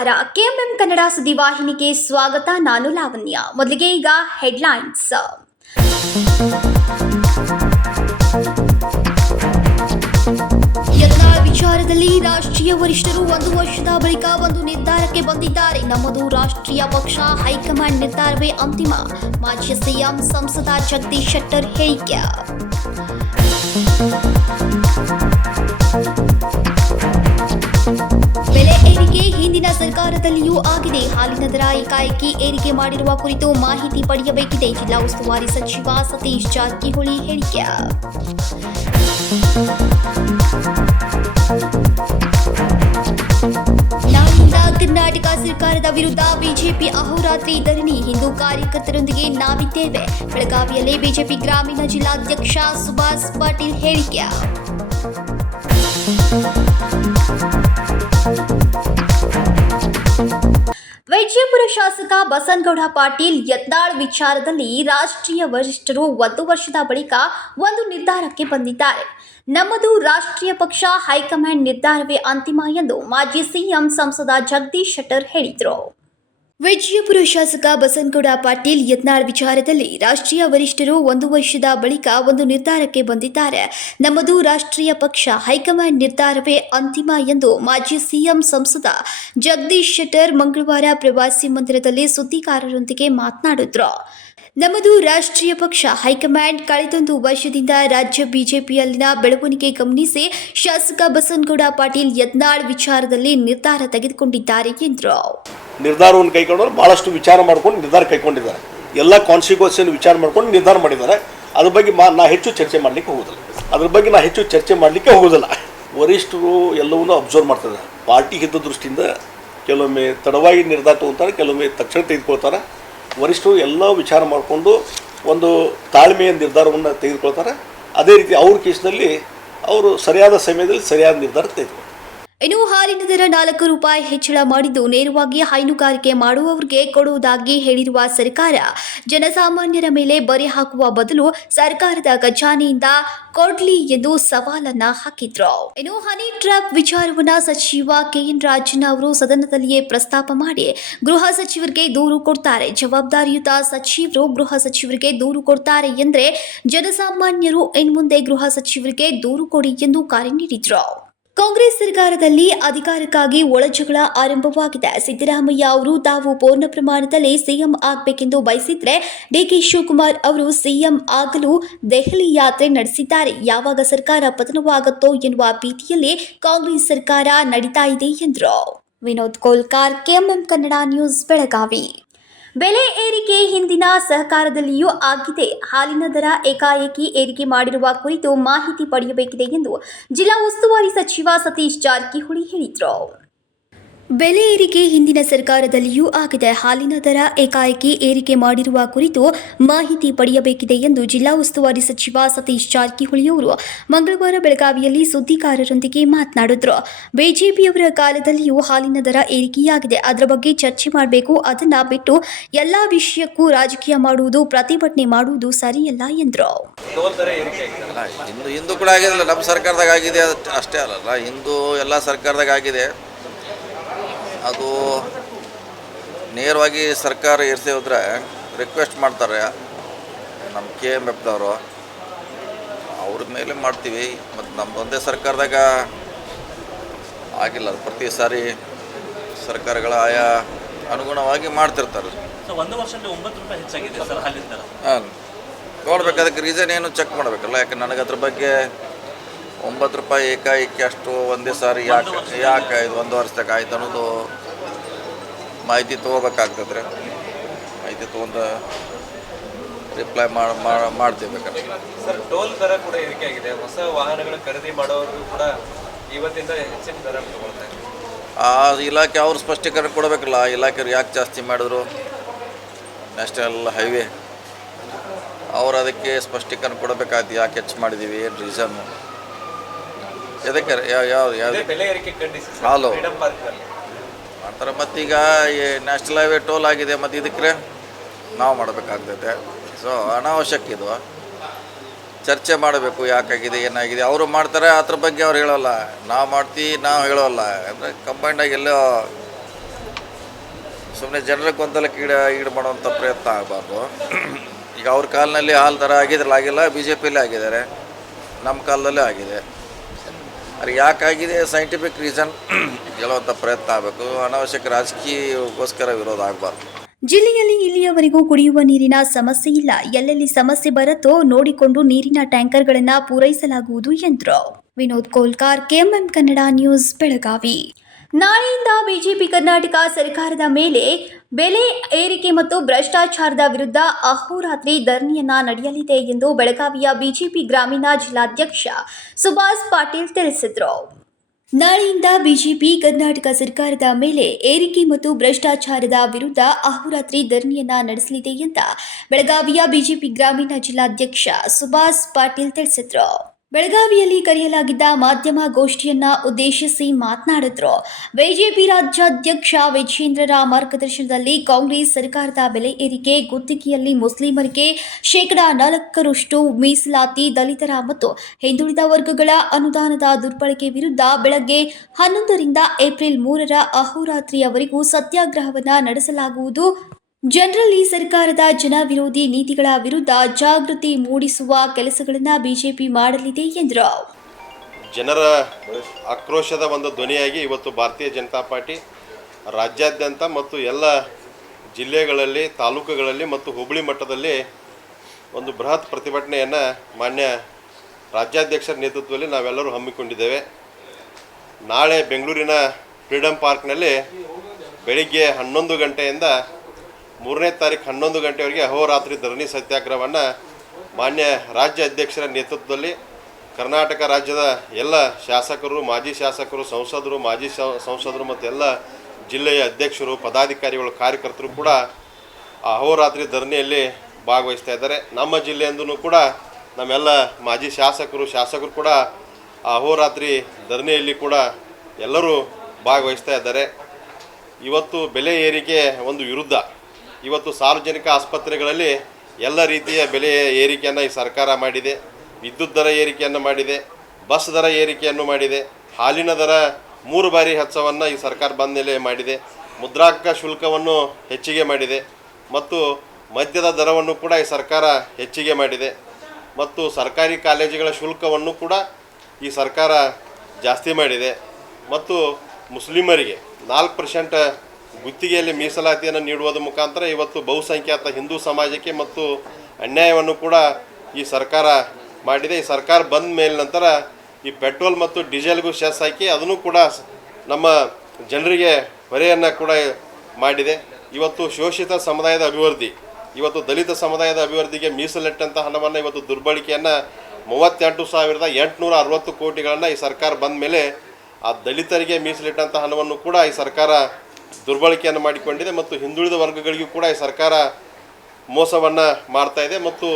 ನಮಸ್ಕಾರ. ಕೆಎಂಎಂ ಕನ್ನಡ ಸುದ್ದಿವಾಹಿನಿಗೆ ಸ್ವಾಗತ. ನಾನು ಲಾವಣ್ಯ. ಮೊದಲಿಗೆ ಈಗ ಹೆಡ್ಲೈನ್ಸ್. ಯತ್ನಾಳ್ ವಿಚಾರದಲ್ಲಿ ರಾಷ್ಟ್ರೀಯ ವರಿಷ್ಠರು 1 ವರ್ಷದ ಬಳಿಕ ಒಂದು ನಿರ್ಧಾರಕ್ಕೆ ಬಂದಿದ್ದಾರೆ. ನಮ್ಮದು ರಾಷ್ಟ್ರೀಯ ಪಕ್ಷ, ಹೈಕಮಾಂಡ್ ನಿರ್ಧಾರವೇ ಅಂತಿಮ. ಮಾಜಿ ಸಿಎಂ ಸಂಸದ ಜಗದೀಶ್ ಶೆಟ್ಟರ್ ಹೇಳಿಕೆ. ಬೆಲೆ ಏರಿಕೆ ಹಿಂದಿನ ಸರ್ಕಾರದಲ್ಲಿಯೂ ಆಗಿದೆ. ಹಾಲಿನ ದರ ಏಕಾಏಕಿ ಏರಿಕೆ ಮಾಡಿರುವ ಕುರಿತು ಮಾಹಿತಿ ಪಡೆಯಬೇಕಿದೆ. ಜಿಲ್ಲಾ ಉಸ್ತುವಾರಿ ಸಚಿವ ಸತೀಶ್ ಜಾರಕಿಹೊಳಿ ಹೇಳಿಕೆ. ನಾಳಿಂದ ಕರ್ನಾಟಕ ಸರ್ಕಾರದ ವಿರುದ್ಧ ಬಿಜೆಪಿ ಅಹೋರಾತ್ರಿ ಧರಣಿ. ಹಿಂದೂ ಕಾರ್ಯಕರ್ತರೊಂದಿಗೆ ನಾವಿದ್ದೇವೆ. ಬೆಳಗಾವಿಯಲ್ಲಿ ಬಿಜೆಪಿ ಗ್ರಾಮೀಣ ಜಿಲ್ಲಾಧ್ಯಕ್ಷ ಸುಭಾಷ್ ಪಾಟೀಲ್ ಹೇಳಿಕೆ. ವಿಜಯಪುರ ಶಾಸಕ ಬಸನಗೌಡ ಪಾಟೀಲ್ ಯತ್ನಾಳ್ ವಿಚಾರದಲ್ಲಿ ರಾಷ್ಟ್ರೀಯ ವರಿಷ್ಠರು 1 ವರ್ಷದ ಬಳಿಕ ಒಂದು ನಿರ್ಧಾರಕ್ಕೆ ಬಂದಿದ್ದಾರೆ. ನಮ್ಮದು ರಾಷ್ಟ್ರೀಯ ಪಕ್ಷ, ಹೈಕಮಾಂಡ್ ನಿರ್ಧಾರವೇ ಅಂತಿಮ ಎಂದು ಮಾಜಿ ಸಿಎಂ ಸಂಸದ ಜಗದೀಶ್ ಶೆಟ್ಟರ್ ಹೇಳಿದರು. ವಿಜಯಪುರ ಶಾಸಕ ಬಸನಗೌಡ ಪಾಟೀಲ್ ಯತ್ನಾಳ್ ವಿಚಾರದಲ್ಲಿ ರಾಷ್ಟ್ರೀಯ ವರಿಷ್ಠರು 1 ವರ್ಷದ ಬಳಿಕ ಒಂದು ನಿರ್ಧಾರಕ್ಕೆ ಬಂದಿದ್ದಾರೆ. ನಮ್ಮದು ರಾಷ್ಟ್ರೀಯ ಪಕ್ಷ, ಹೈಕಮಾಂಡ್ ನಿರ್ಧಾರವೇ ಅಂತಿಮ ಎಂದು ಮಾಜಿ ಸಿಎಂ ಸಂಸದ ಜಗದೀಶ್ ಶೆಟ್ಟರ್ ಮಂಗಳವಾರ ಪ್ರವಾಸಿ ಮಂದಿರದಲ್ಲಿ ಸುದ್ದಿಗಾರರೊಂದಿಗೆ ಮಾತನಾಡಿದರು. ನಮ್ಮದು ರಾಷ್ಟ್ರೀಯ ಪಕ್ಷ, ಹೈಕಮಾಂಡ್ ಕಳೆದೊಂದು ವರ್ಷದಿಂದ ರಾಜ್ಯ ಬಿಜೆಪಿಯಲ್ಲಿನ ಬೆಳವಣಿಗೆ ಗಮನಿಸಿ ಶಾಸಕ ಬಸನಗೌಡ ಪಾಟೀಲ್ ಯತ್ನಾಳ್ ವಿಚಾರದಲ್ಲಿ ನಿರ್ಧಾರ ತೆಗೆದುಕೊಂಡಿದ್ದಾರೆ ಎಂದರು. ನಿರ್ಧಾರವನ್ನು ಕೈಗೊಂಡವರು ಭಾಳಷ್ಟು ವಿಚಾರ ಮಾಡ್ಕೊಂಡು ನಿರ್ಧಾರ ಕೈಗೊಂಡಿದ್ದಾರೆ. ಎಲ್ಲ ಕಾನ್ಸಿಕ್ವೆನ್ಸಿಯನ್ನು ವಿಚಾರ ಮಾಡ್ಕೊಂಡು ನಿರ್ಧಾರ ಮಾಡಿದ್ದಾರೆ. ಅದ್ರ ಬಗ್ಗೆ ನಾ ಹೆಚ್ಚು ಚರ್ಚೆ ಮಾಡಲಿಕ್ಕೆ ಹೋಗೋದಿಲ್ಲ. ವರಿಷ್ಠರು ಎಲ್ಲವನ್ನೂ ಅಬ್ಸರ್ವ್ ಮಾಡ್ತಿದ್ದಾರೆ. ಪಾರ್ಟಿ ಹಿತ ದೃಷ್ಟಿಯಿಂದ ಕೆಲವೊಮ್ಮೆ ತಡವಾಗಿ ನಿರ್ಧಾರ ತಗೊಳ್ತಾರೆ, ಕೆಲವೊಮ್ಮೆ ತಕ್ಷಣ ತೆಗೆದುಕೊಳ್ತಾರೆ. ವರಿಷ್ಠರು ಎಲ್ಲ ವಿಚಾರ ಮಾಡಿಕೊಂಡು ಒಂದು ತಾಳ್ಮೆಯ ನಿರ್ಧಾರವನ್ನು ತೆಗೆದುಕೊಳ್ತಾರೆ. ಅದೇ ರೀತಿ ಅವ್ರ ಕೇಸ್ನಲ್ಲಿ ಅವರು ಸರಿಯಾದ ಸಮಯದಲ್ಲಿ ಸರಿಯಾದ ನಿರ್ಧಾರ ತೆಗೆದುಕೊಳ್ತಾರೆ. ಇನ್ನು ಹಾಲಿನ ದರ 4 ರೂಪಾಯಿ ಹೆಚ್ಚಳ ಮಾಡಿದ್ದು ನೇರವಾಗಿ ಹೈನುಗಾರಿಕೆ ಮಾಡುವವರಿಗೆ ಕೊಡುವುದಾಗಿ ಹೇಳಿರುವ ಸರ್ಕಾರ ಜನಸಾಮಾನ್ಯರ ಮೇಲೆ ಬರೆ ಹಾಕುವ ಬದಲು ಸರ್ಕಾರದ ಖಜಾನೆಯಿಂದ ಕೊಡ್ಲಿ ಎಂದು ಸವಾಲನ್ನ ಹಾಕಿದ್ರು. ಇನ್ನು ಹನಿ ಟ್ರ್ಯಾಪ್ ವಿಚಾರವನ್ನ ಸಚಿವ ಕೆಎನ್ ರಾಜಣ್ಣ ಅವರು ಸದನದಲ್ಲಿಯೇ ಪ್ರಸ್ತಾಪ ಮಾಡಿ ಗೃಹ ಸಚಿವರಿಗೆ ದೂರು ಕೊಡ್ತಾರೆ. ಜವಾಬ್ದಾರಿಯುತ ಸಚಿವರು ಗೃಹ ಸಚಿವರಿಗೆ ದೂರು ಕೊಡ್ತಾರೆ ಎಂದ್ರೆ ಜನಸಾಮಾನ್ಯರು ಇನ್ಮುಂದೆ ಗೃಹ ಸಚಿವರಿಗೆ ದೂರು ಕೊಡಿ ಎಂದು ಕರೆ ನೀಡಿದ್ರು. ಕಾಂಗ್ರೆಸ್ ಸರ್ಕಾರದಲ್ಲಿ ಅಧಿಕಾರಕ್ಕಾಗಿ ಒಳಜಗಳ ಆರಂಭವಾಗಿದೆ. ಸಿದ್ದರಾಮಯ್ಯ ಅವರು ತಾವು ಪೂರ್ಣ ಪ್ರಮಾಣದಲ್ಲಿ ಸಿಎಂ ಆಗಬೇಕೆಂದು ಬಯಸಿದ್ರೆ ಡಿಕೆ ಶಿವಕುಮಾರ್ ಅವರು ಸಿಎಂ ಆಗಲು ದೆಹಲಿ ಯಾತ್ರೆ ನಡೆಸಿದ್ದಾರೆ. ಯಾವಾಗ ಸರ್ಕಾರ ಪತನವಾಗುತ್ತೋ ಎನ್ನುವ ಭೀತಿಯಲ್ಲಿ ಕಾಂಗ್ರೆಸ್ ಸರ್ಕಾರ ನಡೀತಾ ಇದೆ ಎಂದರು. Vinod Kolkar, KMM Kannada news, Belagavi. ಬೆಲೆ ಏರಿಕೆ ಹಿಂದಿನ ಸರ್ಕಾರದಲ್ಲಿಯೂ ಆಗಿದೆ. ಹಾಲಿನ ದರ ಏಕಾಏಕಿ ಏರಿಕೆ ಮಾಡಿರುವ ಕುರಿತು ಮಾಹಿತಿ ಪಡೆಯಬೇಕಿದೆ ಎಂದು ಜಿಲ್ಲಾ ಉಸ್ತುವಾರಿ ಸಚಿವ ಸತೀಶ್ ಜಾರಕಿಹೊಳಿ ಹೇಳಿದರು. ಬೆಲೆ ಏರಿಕೆ ಹಿಂದಿನ ಸರ್ಕಾರದಲ್ಲಿಯೂ ಆಗಿದೆ. ಹಾಲಿನ ದರ ಏಕಾಏಕಿ ಏರಿಕೆ ಮಾಡಿರುವ ಕುರಿತು ಮಾಹಿತಿ ಪಡೆಯಬೇಕಿದೆ ಎಂದು ಜಿಲ್ಲಾ ಉಸ್ತುವಾರಿ ಸಚಿವ ಸತೀಶ್ ಜಾರಕಿಹೊಳಿ ಅವರು ಮಂಗಳವಾರ ಬೆಳಗಾವಿಯಲ್ಲಿ ಸುದ್ದಿಗಾರರೊಂದಿಗೆ ಮಾತನಾಡಿದರು. ಬಿಜೆಪಿಯವರ ಕಾಲದಲ್ಲಿಯೂ ಹಾಲಿನ ದರ ಏರಿಕೆಯಾಗಿದೆ. ಅದರ ಬಗ್ಗೆ ಚರ್ಚೆ ಮಾಡಬೇಕು. ಅದನ್ನ ಬಿಟ್ಟು ಎಲ್ಲಾ ವಿಷಯಕ್ಕೂ ರಾಜಕೀಯ ಮಾಡುವುದು, ಪ್ರತಿಭಟನೆ ಮಾಡುವುದು ಸರಿಯಲ್ಲ ಎಂದರು. ಹಿಂದೂ ಕೂಡ ಆಗಿದೆಲ್ಲ, ನಮ್ಮ ಸರ್ಕಾರದಾಗ ಆಗಿದೆ ಅಷ್ಟೇ ಅಲ್ಲ, ಹಿಂದೂ ಎಲ್ಲ ಸರ್ಕಾರದಾಗ ಆಗಿದೆ. ಅದು ನೇರವಾಗಿ ಸರ್ಕಾರ ಏರಿಸಿ ಹೋದ್ರೆ ರಿಕ್ವೆಸ್ಟ್ ಮಾಡ್ತಾರೆ ನಮ್ಮ KMFದವರು, ಅವ್ರ ಮೇಲೆ ಮಾಡ್ತೀವಿ. ಮತ್ತು ನಮ್ಮದು ಒಂದೇ ಸರ್ಕಾರದಾಗ ಆಗಿಲ್ಲ. ಪ್ರತಿ ಸಾರಿ ಸರ್ಕಾರಗಳ ಆಯಾ ಅನುಗುಣವಾಗಿ ಮಾಡ್ತಿರ್ತಾರೆ. 1 ವರ್ಷದಲ್ಲಿ 9 ರೂಪಾಯಿ ಹೆಚ್ಚಾಗಿದೆ ಸರ್ ಹಾಲಿನ ದರ. ಹಾಂ, ನೋಡ್ಬೇಕು, ಅದಕ್ಕೆ ರೀಸನ್ ಏನು ಚೆಕ್ ಮಾಡಬೇಕಲ್ಲ. ಯಾಕೆ ನನಗೆ ಅದ್ರ ಬಗ್ಗೆ 9 ರೂಪಾಯಿ ಏಕಾಏಕಿ ಅಷ್ಟು ಒಂದೇ ಸಾರಿ ಯಾಕೆ ಇದು 1 ವರ್ಷದಾಗ ಆಯ್ತು ಅನ್ನೋದು ಮಾಹಿತಿ ತೊಗೋಬೇಕಾಗ್ತದ್ರೆ ಮಾಹಿತಿ ತೊಗೊಂಡು ರಿಪ್ಲೈ ಮಾಡ್ತೀವಿ ಬೇಕಾದ್ರೆ. ಸರ್, ಟೋಲ್ ದರ ಕೂಡ ಏರಿಕೆ ಆಗಿದೆ. ಹೊಸ ವಾಹನಗಳ ಖರೀದಿ ಮಾಡೋರು ಕೂಡ ಇವತ್ತಿಂದ ಹೆಚ್ಚಿನ ದರ ತಗೊಳ್ತಾರೆ. ಆ ಇಲಾಖೆ ಅವ್ರು ಸ್ಪಷ್ಟೀಕರಣ ಕೊಡಬೇಕಲ್ಲ. ಆ ಇಲಾಖೆಯವ್ರು ಯಾಕೆ ಜಾಸ್ತಿ ಮಾಡಿದ್ರು, ನ್ಯಾಷನಲ್ ಹೈವೇ ಅವ್ರು ಅದಕ್ಕೆ ಸ್ಪಷ್ಟೀಕರಣ ಕೊಡಬೇಕಾಯ್ತು. ಯಾಕೆ ಹೆಚ್ಚು ಮಾಡಿದ್ದೀವಿ, ಏನು ರೀಸನ್ನು, ಎದಕ್ಕೆ ಹಾಲು ಮಾಡ್ತಾರೆ. ಮತ್ತೀಗ ನ್ಯಾಷನಲ್ ಹೈವೇ ಟೋಲ್ ಆಗಿದೆ, ಮತ್ತು ಇದಕ್ಕೆ ನಾವು ಮಾಡಬೇಕಾಗ್ತೈತೆ. ಸೊ ಅನಾವಶ್ಯಕ ಇದು. ಚರ್ಚೆ ಮಾಡಬೇಕು, ಯಾಕಾಗಿದೆ, ಏನಾಗಿದೆ. ಅವರು ಮಾಡ್ತಾರೆ, ಅದ್ರ ಬಗ್ಗೆ ಅವ್ರು ಹೇಳೋಲ್ಲ. ನಾವು ಮಾಡ್ತೀವಿ, ನಾವು ಹೇಳೋಲ್ಲ. ಅಂದರೆ ಕಂಬೈಂಡಾಗಿ ಎಲ್ಲೋ ಸುಮ್ಮನೆ ಜನರ ಗೊಂದಲಕ್ಕೆ ಈಡು ಮಾಡುವಂಥ ಪ್ರಯತ್ನ ಆಗಬಾರ್ದು. ಈಗ ಅವ್ರ ಕಾಲದಲ್ಲಿ ಹಾಲು ದರ ಆಗಿದ್ರಲ್ಲ, ಆಗಿಲ್ಲ, ಬಿ ಜೆ ಪಿಯಲ್ಲೇ ಆಗಿದ್ದಾರೆ, ನಮ್ಮ ಕಾಲದಲ್ಲೇ ಆಗಿದೆ. ಅದು ಯಾಕಾಗಿದೆ ಸೈಂಟಿಫಿಕ್ ರೀಸನ್ ಹೇಳುವಂಥ ಪ್ರಯತ್ನ ಆಗಬೇಕು. ಅನಾವಶ್ಯಕ ರಾಜಕೀಯಕ್ಕೋಸ್ಕರ ವಿರೋಧ ಆಗಬಾರ್ದು. ಜಿಲ್ಲೆಯಲ್ಲಿ ಇಲ್ಲಿಯವರೆಗೂ ಕುಡಿಯುವ ನೀರಿನ ಸಮಸ್ಯೆ ಇಲ್ಲ. ಎಲ್ಲೆಲ್ಲಿ ಸಮಸ್ಯೆ ಬರುತ್ತೋ ನೋಡಿಕೊಂಡು ನೀರಿನ ಟ್ಯಾಂಕರ್ಗಳನ್ನು ಪೂರೈಸಲಾಗುವುದು ಎಂದರು. Vinod Kolkar, KMM Kannada news, Belagavi. ನಾಳೆಯಿಂದ ಬಿಜೆಪಿ ಕರ್ನಾಟಕ ಸರ್ಕಾರದ ಮೇಲೆ ಬೆಲೆ ಏರಿಕೆ ಮತ್ತು ಭ್ರಷ್ಟಾಚಾರದ ವಿರುದ್ಧ ಅಹೋರಾತ್ರಿ ಧರಣಿಯನ್ನ ನಡೆಯಲಿದೆ ಎಂದು ಬೆಳಗಾವಿಯ ಬಿಜೆಪಿ ಗ್ರಾಮೀಣ ಜಿಲ್ಲಾಧ್ಯಕ್ಷ ಸುಭಾಷ್ ಪಾಟೀಲ್ ತಿಳಿಸಿದರು. ನಾಳೆಯಿಂದ ಬಿಜೆಪಿ ಕರ್ನಾಟಕ ಸರ್ಕಾರದ ಮೇಲೆ ಏರಿಕೆ ಮತ್ತು ಭ್ರಷ್ಟಾಚಾರದ ವಿರುದ್ಧ ಅಹೋರಾತ್ರಿ ಧರಣಿಯನ್ನ ನಡೆಸಲಿದೆ ಅಂತ ಬೆಳಗಾವಿಯ ಬಿಜೆಪಿ ಗ್ರಾಮೀಣ ಜಿಲ್ಲಾಧ್ಯಕ್ಷ ಸುಭಾಷ್ ಪಾಟೀಲ್ ತಿಳಿಸಿದರು. ಬೆಳಗಾವಿಯಲ್ಲಿ ಕರೆಯಲಾಗಿದ್ದ ಮಾಧ್ಯಮ ಗೋಷ್ಠಿಯನ್ನ ಉದ್ದೇಶಿಸಿ ಮಾತನಾಡಿದ್ರು. ಬಿಜೆಪಿ ರಾಜ್ಯಾಧ್ಯಕ್ಷ ವಿಜೇಂದ್ರರ ಮಾರ್ಗದರ್ಶನದಲ್ಲಿ ಕಾಂಗ್ರೆಸ್ ಸರ್ಕಾರದ ಬೆಲೆ ಏರಿಕೆ, ಗುತ್ತಿಗೆಯಲ್ಲಿ ಮುಸ್ಲಿಮರಿಗೆ 4% ಮೀಸಲಾತಿ, ದಲಿತರ ಮತ್ತು ಹಿಂದುಳಿದ ವರ್ಗಗಳ ಅನುದಾನದ ದುರ್ಬಳಕೆ ವಿರುದ್ಧ ಬೆಳಗ್ಗೆ 11ರಿಂದ ಏಪ್ರಿಲ್ 3ರ ಅಹೋರಾತ್ರಿಯವರೆಗೂ ಸತ್ಯಾಗ್ರಹವನ್ನು ನಡೆಸಲಾಗುವುದು. ಜನರಲ್ಲಿ ಸರ್ಕಾರದ ಜನ ವಿರೋಧಿ ನೀತಿಗಳ ವಿರುದ್ಧ ಜಾಗೃತಿ ಮೂಡಿಸುವ ಕೆಲಸಗಳನ್ನು ಬಿಜೆಪಿ ಮಾಡಲಿದೆ ಎಂದರು. ಜನರ ಆಕ್ರೋಶದ ಒಂದು ಧ್ವನಿಯಾಗಿ ಇವತ್ತು ಭಾರತೀಯ ಜನತಾ ಪಾರ್ಟಿ ರಾಜ್ಯಾದ್ಯಂತ ಮತ್ತು ಎಲ್ಲ ಜಿಲ್ಲೆಗಳಲ್ಲಿ, ತಾಲೂಕುಗಳಲ್ಲಿ ಮತ್ತು ಹೋಬಳಿ ಮಟ್ಟದಲ್ಲಿ ಒಂದು ಬೃಹತ್ ಪ್ರತಿಭಟನೆಯನ್ನು ಮಾನ್ಯ ರಾಜ್ಯಾಧ್ಯಕ್ಷರ ನೇತೃತ್ವದಲ್ಲಿ ನಾವೆಲ್ಲರೂ ಹಮ್ಮಿಕೊಂಡಿದ್ದೇವೆ. ನಾಳೆ ಬೆಂಗಳೂರಿನ ಫ್ರೀಡಂ ಪಾರ್ಕ್ನಲ್ಲಿ ಬೆಳಿಗ್ಗೆ 11 ಗಂಟೆಯಿಂದ 3ನೇ ತಾರೀಕು 11 ಗಂಟೆವರೆಗೆ ಅಹೋರಾತ್ರಿ ಧರಣಿ ಸತ್ಯಾಗ್ರಹವನ್ನು ಮಾನ್ಯ ರಾಜ್ಯ ಅಧ್ಯಕ್ಷರ ನೇತೃತ್ವದಲ್ಲಿ ಕರ್ನಾಟಕ ರಾಜ್ಯದ ಎಲ್ಲ ಶಾಸಕರು, ಮಾಜಿ ಶಾಸಕರು, ಸಂಸದರು, ಮಾಜಿ ಸಂಸದರು ಮತ್ತು ಎಲ್ಲ ಜಿಲ್ಲೆಯ ಅಧ್ಯಕ್ಷರು, ಪದಾಧಿಕಾರಿಗಳು, ಕಾರ್ಯಕರ್ತರು ಕೂಡ ಅಹೋರಾತ್ರಿ ಧರಣಿಯಲ್ಲಿ ಭಾಗವಹಿಸ್ತಾ ಇದ್ದಾರೆ. ನಮ್ಮ ಜಿಲ್ಲೆಯಿಂದಲೂ ಕೂಡ ನಮ್ಮೆಲ್ಲ ಮಾಜಿ ಶಾಸಕರು ಕೂಡ ಅಹೋರಾತ್ರಿ ಧರಣಿಯಲ್ಲಿ ಕೂಡ ಎಲ್ಲರೂ ಭಾಗವಹಿಸ್ತಾ ಇದ್ದಾರೆ. ಇವತ್ತು ಬೆಲೆ ಏರಿಕೆ ಒಂದು ವಿರುದ್ಧ ಇವತ್ತು ಸಾರ್ವಜನಿಕ ಆಸ್ಪತ್ರೆಗಳಲ್ಲಿ ಎಲ್ಲ ರೀತಿಯ ಬೆಲೆ ಏರಿಕೆಯನ್ನು ಈ ಸರ್ಕಾರ ಮಾಡಿದೆ. ವಿದ್ಯುತ್ ದರ ಏರಿಕೆಯನ್ನು ಮಾಡಿದೆ, ಬಸ್ ದರ ಏರಿಕೆಯನ್ನು ಮಾಡಿದೆ, ಹಾಲಿನ ದರ 3 ಬಾರಿ ಹೆಚ್ಚವನ್ನು ಈ ಸರ್ಕಾರ ಬಂದ ಮೇಲೆ ಮಾಡಿದೆ, ಮುದ್ರಾಂಕ ಶುಲ್ಕವನ್ನು ಹೆಚ್ಚಿಗೆ ಮಾಡಿದೆ ಮತ್ತು ಮದ್ಯದ ದರವನ್ನು ಕೂಡ ಈ ಸರ್ಕಾರ ಹೆಚ್ಚಿಗೆ ಮಾಡಿದೆ ಮತ್ತು ಸರ್ಕಾರಿ ಕಾಲೇಜುಗಳ ಶುಲ್ಕವನ್ನು ಕೂಡ ಈ ಸರ್ಕಾರ ಜಾಸ್ತಿ ಮಾಡಿದೆ ಮತ್ತು ಮುಸ್ಲಿಮರಿಗೆ 4% ಗುತ್ತಿಗೆಯಲ್ಲಿ ಮೀಸಲಾತಿಯನ್ನು ನೀಡುವುದರ ಮುಖಾಂತರ ಇವತ್ತು ಬಹುಸಂಖ್ಯಾತ ಹಿಂದೂ ಸಮಾಜಕ್ಕೆ ಮತ್ತು ಅನ್ಯಾಯವನ್ನು ಕೂಡ ಈ ಸರ್ಕಾರ ಮಾಡಿದೆ. ಈ ಸರ್ಕಾರ ಬಂದ ಮೇಲೆ ನಂತರ ಈ ಪೆಟ್ರೋಲ್ ಮತ್ತು ಡೀಸೆಲ್ಗೂ ಸೆಸ್ ಹಾಕಿ ಅದನ್ನು ಕೂಡ ನಮ್ಮ ಜನರಿಗೆ ಹೊರೆಯನ್ನು ಕೂಡ ಮಾಡಿದೆ. ಇವತ್ತು ಶೋಷಿತ ಸಮುದಾಯದ ಅಭಿವೃದ್ಧಿ, ಇವತ್ತು ದಲಿತ ಸಮುದಾಯದ ಅಭಿವೃದ್ಧಿಗೆ ಮೀಸಲಿಟ್ಟಂಥ ಹಣವನ್ನು ಇವತ್ತು ದುರ್ಬಳಕೆಯನ್ನು 38,860 ಕೋಟಿಗಳನ್ನು ಈ ಸರ್ಕಾರ ಬಂದ ಮೇಲೆ ಆ ದಲಿತರಿಗೆ ಮೀಸಲಿಟ್ಟಂಥ ಹಣವನ್ನು ಕೂಡ ಈ ಸರ್ಕಾರ ದುರ್ಬಳಕೆಯನ್ನು ಮಾಡಿಕೊಂಡಿದೆ ಮತ್ತು ಹಿಂದುಳಿದ ವರ್ಗಗಳಿಗೂ ಕೂಡ ಈ ಸರ್ಕಾರ ಮೋಸವನ್ನು ಮಾಡ್ತಾ ಇದೆ. ಮತ್ತು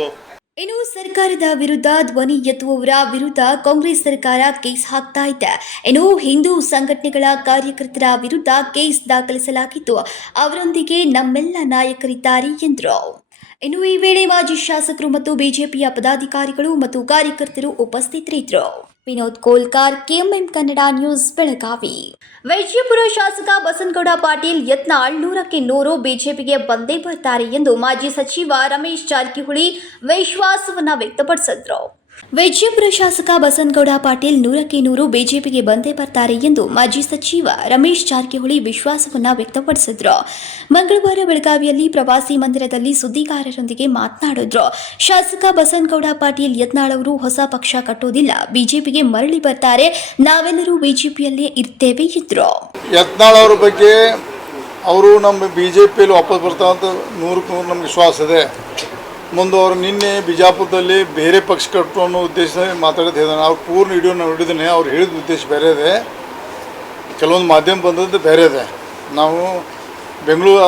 ಇನ್ನು ಸರ್ಕಾರದ ವಿರುದ್ಧ ಧ್ವನಿ ಎತ್ತುವವರ ವಿರುದ್ಧ ಕಾಂಗ್ರೆಸ್ ಸರ್ಕಾರ ಕೇಸ್ ಹಾಕ್ತಾ ಇದೆ. ಇನ್ನು ಹಿಂದೂ ಸಂಘಟನೆಗಳ ಕಾರ್ಯಕರ್ತರ ವಿರುದ್ಧ ಕೇಸ್ ದಾಖಲಿಸಲಾಗಿದ್ದು ಅವರೊಂದಿಗೆ ನಮ್ಮೆಲ್ಲ ನಾಯಕರಿದ್ದಾರೆ ಎಂದರು. ಇನ್ನು ಈ ವೇಳೆ ಮಾಜಿ ಶಾಸಕರು ಮತ್ತು ಬಿಜೆಪಿಯ ಪದಾಧಿಕಾರಿಗಳು ಮತ್ತು ಕಾರ್ಯಕರ್ತರು ಉಪಸ್ಥಿತರಿದ್ದರು. Vinod Kolkar, KMM Kannada news, Belagavi. ವೈದ್ಯಪುರ ಶಾಸಕ ಬಸನಗೌಡ ಪಾಟೀಲ್ ಯತ್ನಾಳ್ 100ಕ್ಕೆ 100 ಬಿಜೆಪಿಗೆ ಬಂದೇ ಬರ್ತಾರೆ ಎಂದು ಮಾಜಿ ಸಚಿವ ರಮೇಶ್ ಜಾರಕಿಹೊಳಿ ವಿಶ್ವಾಸವನ್ನ ವ್ಯಕ್ತಪಡಿಸಿದರು. ವೈದ್ಯಪುರ ಶಾಸಕ ಬಸನಗೌಡ ಪಾಟೀಲ್ 100ಕ್ಕೆ 100 ಬಿಜೆಪಿಗೆ ಬಂದೇ ಬರ್ತಾರೆ ಎಂದು ಮಾಜಿ ಸಚಿವ ರಮೇಶ್ ಜಾರಕಿಹೊಳಿ ವಿಶ್ವಾಸವನ್ನ ವ್ಯಕ್ತಪಡಿಸಿದ್ರು. ಮಂಗಳವಾರ ಬೆಳಗಾವಿಯಲ್ಲಿ ಪ್ರವಾಸಿ ಮಂದಿರದಲ್ಲಿ ಸುದ್ದಿಗಾರರೊಂದಿಗೆ ಮಾತನಾಡಿದ್ರು. ಶಾಸಕ ಬಸನಗೌಡ ಪಾಟೀಲ್ ಯತ್ನಾಳ್ ಅವರು ಹೊಸ ಪಕ್ಷ ಕಟ್ಟೋದಿಲ್ಲ, ಬಿಜೆಪಿಗೆ ಮರಳಿ ಬರ್ತಾರೆ, ನಾವೆಲ್ಲರೂ ಬಿಜೆಪಿಯಲ್ಲೇ ಇರ್ತೇವೆ ಎಂದರು. ಯತ್ನಾಳ್ ಅವರ ಬಗ್ಗೆ ಅವರು ನಮ್ಮ ಬಿಜೆಪಿಯಲ್ಲಿ ವಾಪಸ್ ಬರ್ತಾ ಅಂತ 100ಕ್ಕೆ 100 ನಮ್ಗೆ ವಿಶ್ವಾಸ ಇದೆ. ಮುಂದೆ ಅವರು ನಿನ್ನೆ ಬಿಜಾಪುರದಲ್ಲಿ ಬೇರೆ ಪಕ್ಷ ಕಟ್ಟು ಅನ್ನೋ ಉದ್ದೇಶ ಮಾತಾಡೋದು ಹೇಳಿದಾನೆ. ಅವ್ರು ಪೂರ್ಣ ವಿಡಿಯೋ ನೋಡಿದ್ದೇನೆ. ಅವ್ರು ಹೇಳಿದ ಉದ್ದೇಶ ಬೇರೆ ಇದೆ, ಕೆಲವೊಂದು ಮಾಧ್ಯಮ ಬಂದದ್ದು ಬೇರೆ ಇದೆ. ನಾವು ಬೆಂಗಳೂರು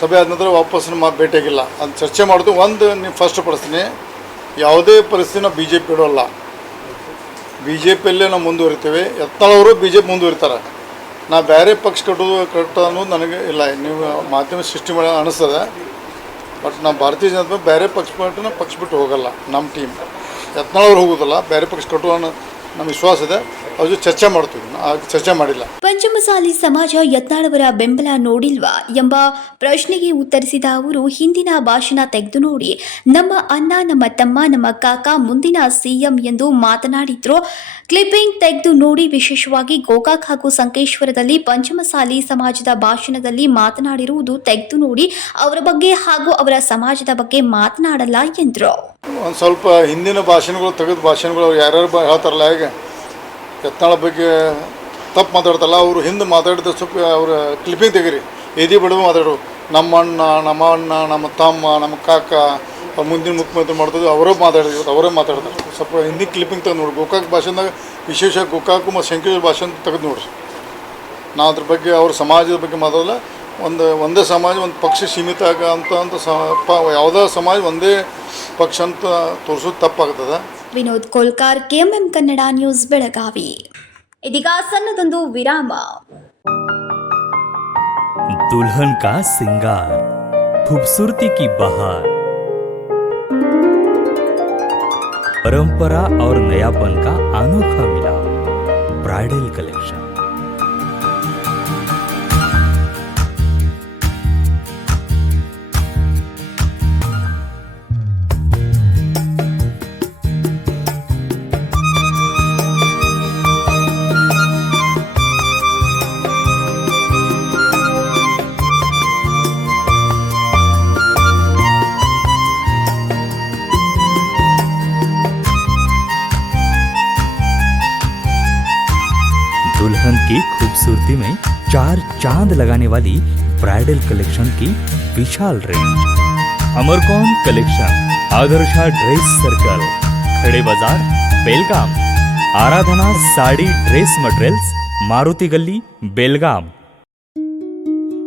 ಸಭೆ ಆದ ನಂತರ ವಾಪಸ್ ಭೇಟಿಯಾಗಿಲ್ಲ, ಅದು ಚರ್ಚೆ ಮಾಡೋದು. ಒಂದು ನೀವು ಫಸ್ಟ್ ಪಡಿಸ್ತೀನಿ, ಯಾವುದೇ ಪರಿಸ್ಥಿತಿ ನಾವು ಬಿ ಜೆ ಪಿ ಇಡೋಲ್ಲ, ಬಿ ಜೆ ಪಿಯಲ್ಲೇ ನಾವು ಮುಂದುವರಿತೇವೆ. ಯತ್ನಾಳವರು ಬಿ ಜೆ ಪಿ ಮುಂದುವರಿತಾರೆ. ನಾ ಬೇರೆ ಪಕ್ಷ ಕಟ್ಟೋ ಅನ್ನೋದು ನನಗೆ ಇಲ್ಲ. ನೀವು ಮಾಧ್ಯಮ ಸೃಷ್ಟಿ ಮಾಡಿ ಅನಿಸ್ತದೆ, ಬಟ್ ನಾವು ಭಾರತೀಯ ಜನತಾ ಪಾರ್ಟಿ ಬೇರೆ ಪಕ್ಷ ಬಿಟ್ಟು ಹೋಗಲ್ಲ. ನಮ್ಮ ಟೀಮ್ ಯತ್ನಾಳ್ ಅವ್ರು ಹೋಗೋದಿಲ್ಲ, ಬೇರೆ ಪಕ್ಷ ಕಟ್ಟುವ ನಮ್ಮ ವಿಶ್ವಾಸ ಇದೆ. ಅವ್ರ ಜೊತೆ ಚರ್ಚೆ ಮಾಡ್ತೀವಿ, ಚರ್ಚೆ ಮಾಡಿಲ್ಲ. ಪಂಚಮಸಾಲಿ ಸಮಾಜ ಯತ್ನಾಳವರ ಬೆಂಬಲ ನೋಡಿಲ್ವಾ ಎಂಬ ಪ್ರಶ್ನೆಗೆ ಉತ್ತರಿಸಿದ ಅವರು ಹಿಂದಿನ ಭಾಷಣ ತೆಗೆದು ನೋಡಿ, ನಮ್ಮ ಅಣ್ಣ, ನಮ್ಮ ತಮ್ಮ, ನಮ್ಮ ಕಾಕ ಮುಂದಿನ ಸಿಎಂ ಎಂದು ಮಾತನಾಡಿದ್ರು. ಕ್ಲಿಪ್ಪಿಂಗ್ ತೆಗೆದು ನೋಡಿ. ವಿಶೇಷವಾಗಿ ಗೋಕಾಕ್ ಹಾಗೂ ಸಂಕೇಶ್ವರದಲ್ಲಿ ಪಂಚಮಸಾಲಿ ಸಮಾಜದ ಭಾಷಣದಲ್ಲಿ ಮಾತನಾಡಿರುವುದು ತೆಗೆದು ನೋಡಿ. ಅವರ ಬಗ್ಗೆ ಹಾಗೂ ಅವರ ಸಮಾಜದ ಬಗ್ಗೆ ಮಾತನಾಡಲ್ಲ ಎಂದರು. ಒಂದು ಸ್ವಲ್ಪ ಹಿಂದಿನ ಭಾಷಣಗಳು ತೆಗೆದು ಭಾಷಣಗಳು ಅವ್ರು ಯಾರ್ಯಾರು ಹೇಳ್ತಾರಲ್ಲ, ಈಗ ಯತ್ನಾಳ ಬಗ್ಗೆ ತಪ್ಪು ಮಾತಾಡ್ತಾರಲ್ಲ, ಅವರು ಹಿಂದೆ ಮಾತಾಡಿದ ಸ್ವಲ್ಪ ಅವ್ರ ಕ್ಲಿಪ್ಪಿಂಗ್ ತೆಗೀರಿ. ಎದಿ ಬಿಡೋದು ಮಾತಾಡೋರು, ನಮ್ಮ ಅಣ್ಣ, ನಮ್ಮ ತಮ್ಮ, ನಮ್ಮ ಕಾಕ, ಅವ್ರು ಮುಂದಿನ ಮುಖ್ಯಮಂತ್ರಿ ಮಾಡ್ತಿದ್ರು ಅವರೇ ಮಾತಾಡ್ತಾರೆ. ಸ್ವಲ್ಪ ಹಿಂದಿ ಕ್ಲಿಪ್ಪಿಂಗ್ ತೆಗೆದು ನೋಡಿ. ಗೋಕಾಕ್ ಭಾಷೆದಾಗ ವಿಶೇಷ ಗೋಕಾಕು ಮತ್ತು ಸಂಕೇಶ್ವರ ಭಾಷೆ ತೆಗೆದು ನೋಡ್ರಿ. ನಾವು ಅದ್ರ ಬಗ್ಗೆ ಅವ್ರ ಸಮಾಜದ ಬಗ್ಗೆ ಮಾತಾಡಲ್ಲ. ಒಂದೇ ಸಮಾಜ, ಒಂದು ಪಕ್ಷ ಸೀಮಿತ ಯಾವುದೇ ಸಮಾಜ ಒಂದೇ ಪಕ್ಷ ಅಂತ ತೋರಿಸೋದು ತಪ್ಪಾಗ್ತದೆ. Vinod Kolkar, KMM Kannada news, Belagavi. ಇದೀಗ ಸಣ್ಣದೊಂದು ವಿರಾಮ. दुल्हन का सिंगार, खूबसूरती की बहार, परंपरा और नयापन का अनोखा मिलाप, ब्राइडल कलेक्शन। दुल्हन की खूबसूरती में चार चांद लगाने वाली ब्राइडल कलेक्शन की विशाल रेंज। अमरकौन collection, Adarsha dress circle, Khade Bazar, Belgaum. Aradhana sari dress materials, Maruti Gali, Belgaum.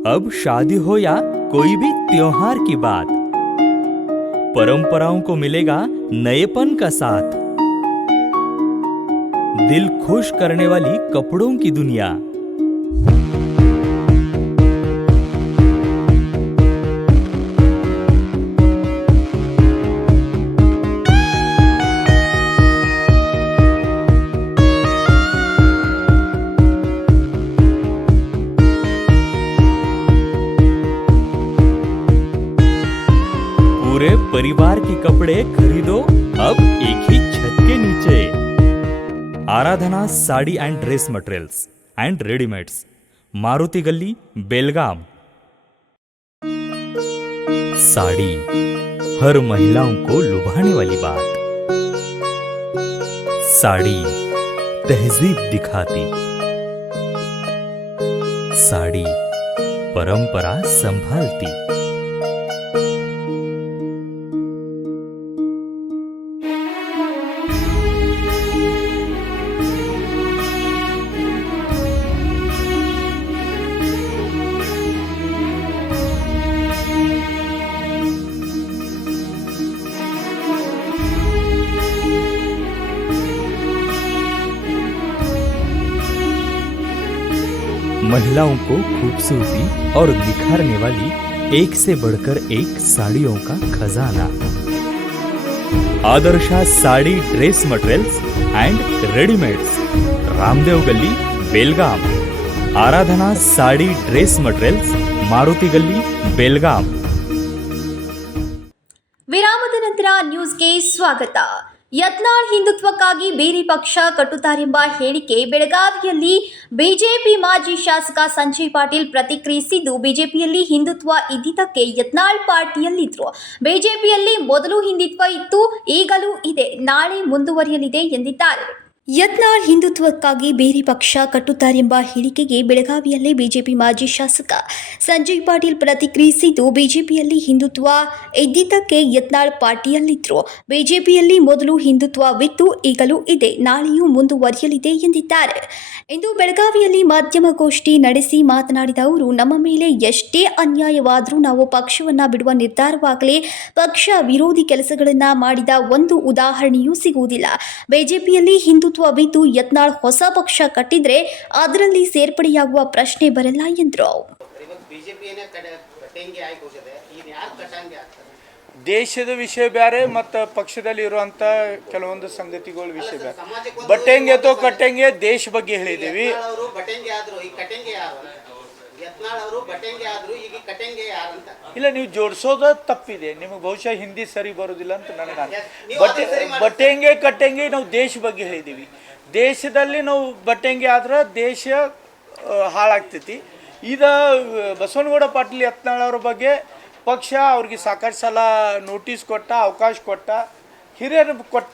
अब शादी हो या कोई भी त्योहार की बात, परंपराओं को मिलेगा नएपन का साथ। दिल खुश करने वाली कपड़ों की दुनिया। पूरे परिवार के कपड़े खरीदो अब एक ही छत के नीचे। Aradhana sari and dress materials and readymades, Maruti Gali, Belgaum. Sari हर महिलाओं को लुभाने वाली बात। साड़ी तहजीब दिखाती, साड़ी परंपरा संभालती। महिलाओं को खूबसूरती और निखारने वाली एक से बढ़कर एक साड़ियों का खजाना। Adarsha sari dress materials and readymades, Ramdev गली, बेलगाम। आराधना साड़ी ड्रेस मटेरियल्स, मारुति गली, बेलगाम। ವಿರಾಮದ ನಂತರ ನ್ಯೂಸ್ಗೆ ಸ್ವಾಗತ. ಯತ್ನಾಳ್ ಹಿಂದುತ್ವಕ್ಕಾಗಿ ಬೇರೆ ಪಕ್ಷ ಕಟ್ಟುತ್ತಾರೆಂಬ ಹೇಳಿಕೆ. ಬೆಳಗಾವಿಯಲ್ಲಿ ಬಿಜೆಪಿ ಮಾಜಿ ಶಾಸಕ ಸಂಜಯ್ ಪಾಟೀಲ್ ಪ್ರತಿಕ್ರಿಯಿಸಿದ್ದು, ಬಿಜೆಪಿಯಲ್ಲಿ ಹಿಂದುತ್ವ ಇದ್ದಿದ್ದಕ್ಕೆ ಯತ್ನಾಳ್ ಪಾರ್ಟಿಯಲ್ಲಿದ್ರು. ಬಿಜೆಪಿಯಲ್ಲಿ ಮೊದಲು ಹಿಂದುತ್ವ ಇತ್ತು, ಈಗಲೂ ಇದೆ, ನಾಳೆ ಮುಂದುವರಿಯಲಿದೆ ಎಂದಿದ್ದಾರೆ. ಯತ್ನಾಳ್ ಹಿಂದುತ್ವಕ್ಕಾಗಿ ಬೇರೆ ಪಕ್ಷ ಕಟ್ಟುತ್ತಾರೆಂಬ ಹೇಳಿಕೆಗೆ ಬೆಳಗಾವಿಯಲ್ಲಿ ಬಿಜೆಪಿ ಮಾಜಿ ಶಾಸಕ ಸಂಜಯ್ ಪಾಟೀಲ್ ಪ್ರತಿಕ್ರಿಯಿಸಿದ್ದು, ಬಿಜೆಪಿಯಲ್ಲಿ ಹಿಂದುತ್ವ ಇದ್ದಿದ್ದಕ್ಕೆ ಯತ್ನಾಳ್ ಪಾರ್ಟಿಯಲ್ಲಿದ್ರು. ಬಿಜೆಪಿಯಲ್ಲಿ ಮೊದಲು ಹಿಂದುತ್ವವಿತ್ತು, ಈಗಲೂ ಇದೆ, ನಾಳೆಯೂ ಮುಂದುವರಿಯಲಿದೆ ಎಂದಿದ್ದಾರೆ. ಇಂದು ಬೆಳಗಾವಿಯಲ್ಲಿ ಮಾಧ್ಯಮಗೋಷ್ಠಿ ನಡೆಸಿ ಮಾತನಾಡಿದ ಅವರು, ನಮ್ಮ ಮೇಲೆ ಎಷ್ಟೇ ಅನ್ಯಾಯವಾದರೂ ನಾವು ಪಕ್ಷವನ್ನು ಬಿಡುವ ನಿರ್ಧಾರವಾಗಲೇ ಪಕ್ಷ ವಿರೋಧಿ ಕೆಲಸಗಳನ್ನು ಮಾಡಿದ ಒಂದು ಉದಾಹರಣೆಯೂ ಸಿಗುವುದಿಲ್ಲ. ಬಿಜೆಪಿಯಲ್ಲಿ ಹಿಂದುತ್ವವಿದ್ದು ಯತ್ನಾಳ್ ಹೊಸ ಪಕ್ಷ ಕಟ್ಟಿದ್ರೆ ಅದರಲ್ಲಿ ಸೇರ್ಪಡೆಯಾಗುವ ಪ್ರಶ್ನೆ ಬರಲ್ಲ ಎಂದರು. ದೇಶದ ವಿಷಯ ಬೇರೆ ಮತ್ತು ಪಕ್ಷದಲ್ಲಿ ಇರುವಂಥ ಕೆಲವೊಂದು ಸಂಗತಿಗಳ ವಿಷಯ ಬೇರೆ. ಬಟ್ಟೆಂಗೆ ಅಥವಾ ಕಟ್ಟೆಂಗೆ ದೇಶ ಬಗ್ಗೆ ಹೇಳಿದ್ದೀವಿ. ಇಲ್ಲ, ನೀವು ಜೋಡಿಸೋದು ತಪ್ಪಿದೆ. ನಿಮಗೆ ಬಹುಶಃ ಹಿಂದಿ ಸರಿ ಬರೋದಿಲ್ಲ ಅಂತ ನನಗೆ ಬಟ್ಟೆಂಗೆ ಕಟ್ಟೆಂಗೆ ನಾವು ದೇಶ ಬಗ್ಗೆ ಹೇಳಿದ್ದೀವಿ. ದೇಶದಲ್ಲಿ ನಾವು ಬಟ್ಟೆಂಗೆ ಆದ್ರೆ ದೇಶ ಹಾಳಾಗ್ತೈತಿ. ಇದು ಬಸವನಗೌಡ ಪಾಟೀಲ್ ಯತ್ನಾಳ್ ಅವ್ರ ಬಗ್ಗೆ ಪಕ್ಷ ಅವ್ರಿಗೆ ಸಾಕಷ್ಟು ಸಲ ನೋಟಿಸ್ ಕೊಟ್ಟ, ಅವಕಾಶ ಕೊಟ್ಟ, ಹಿರಿಯರು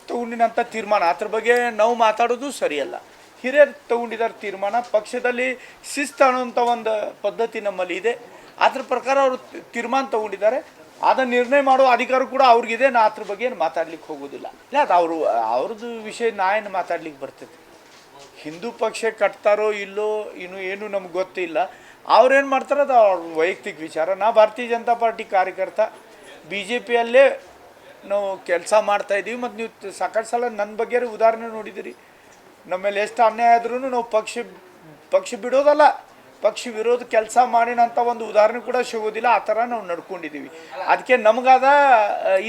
ತಗೊಂಡಿನಂಥ ತೀರ್ಮಾನ ಅದ್ರ ಬಗ್ಗೆ ನಾವು ಮಾತಾಡೋದು ಸರಿಯಲ್ಲ. ಹಿರಿಯರು ತಗೊಂಡಿದ್ದಾರೆ ತೀರ್ಮಾನ. ಪಕ್ಷದಲ್ಲಿ ಶಿಸ್ತು ಅನ್ನೋಂಥ ಒಂದು ಪದ್ಧತಿ ನಮ್ಮಲ್ಲಿ ಇದೆ. ಅದ್ರ ಪ್ರಕಾರ ಅವರು ತೀರ್ಮಾನ ತಗೊಂಡಿದ್ದಾರೆ. ಅದನ್ನು ನಿರ್ಣಯ ಮಾಡೋ ಅಧಿಕಾರ ಕೂಡ ಅವ್ರಿಗಿದೆ. ನಾ ಅದ್ರ ಬಗ್ಗೆ ಏನು ಮಾತಾಡ್ಲಿಕ್ಕೆ ಹೋಗೋದಿಲ್ಲ. ಇಲ್ಲ, ಅದು ಅವ್ರದ್ದು ವಿಷಯ ನಾ ಏನು ಮಾತಾಡ್ಲಿಕ್ಕೆ ಬರ್ತೈತಿ. ಹಿಂದೂ ಪಕ್ಷ ಕಟ್ತಾರೋ ಇಲ್ಲೋ ಇನ್ನೂ ಏನು ನಮ್ಗೆ ಗೊತ್ತಿಲ್ಲ. ಅವ್ರೇನು ಮಾಡ್ತಾರೆ ಅದು ಅವ್ರ ವೈಯಕ್ತಿಕ ವಿಚಾರ. ನಾ ಭಾರತೀಯ ಜನತಾ ಪಾರ್ಟಿ ಕಾರ್ಯಕರ್ತ, BJPಯಲ್ಲೇ ನಾವು ಕೆಲಸ ಮಾಡ್ತಾಯಿದ್ದೀವಿ. ಮತ್ತು ನೀವು ಸಾಕಷ್ಟು ಸಲ ನನ್ನ ಬಗ್ಗೆ ಉದಾಹರಣೆ ನೋಡಿದಿರಿ. ನಮ್ಮಲ್ಲಿ ಎಷ್ಟು ಅನ್ಯಾಯ ಆದ್ರೂ ನಾವು ಪಕ್ಷ ಬಿಡೋದಲ್ಲ, ಪಕ್ಷ ವಿರೋಧ ಕೆಲಸ ಮಾಡಿನಂಥ ಒಂದು ಉದಾಹರಣೆ ಕೂಡ ಸಿಗೋದಿಲ್ಲ. ಆ ಥರ ನಾವು ನಡ್ಕೊಂಡಿದ್ದೀವಿ. ಅದಕ್ಕೆ ನಮಗಾದ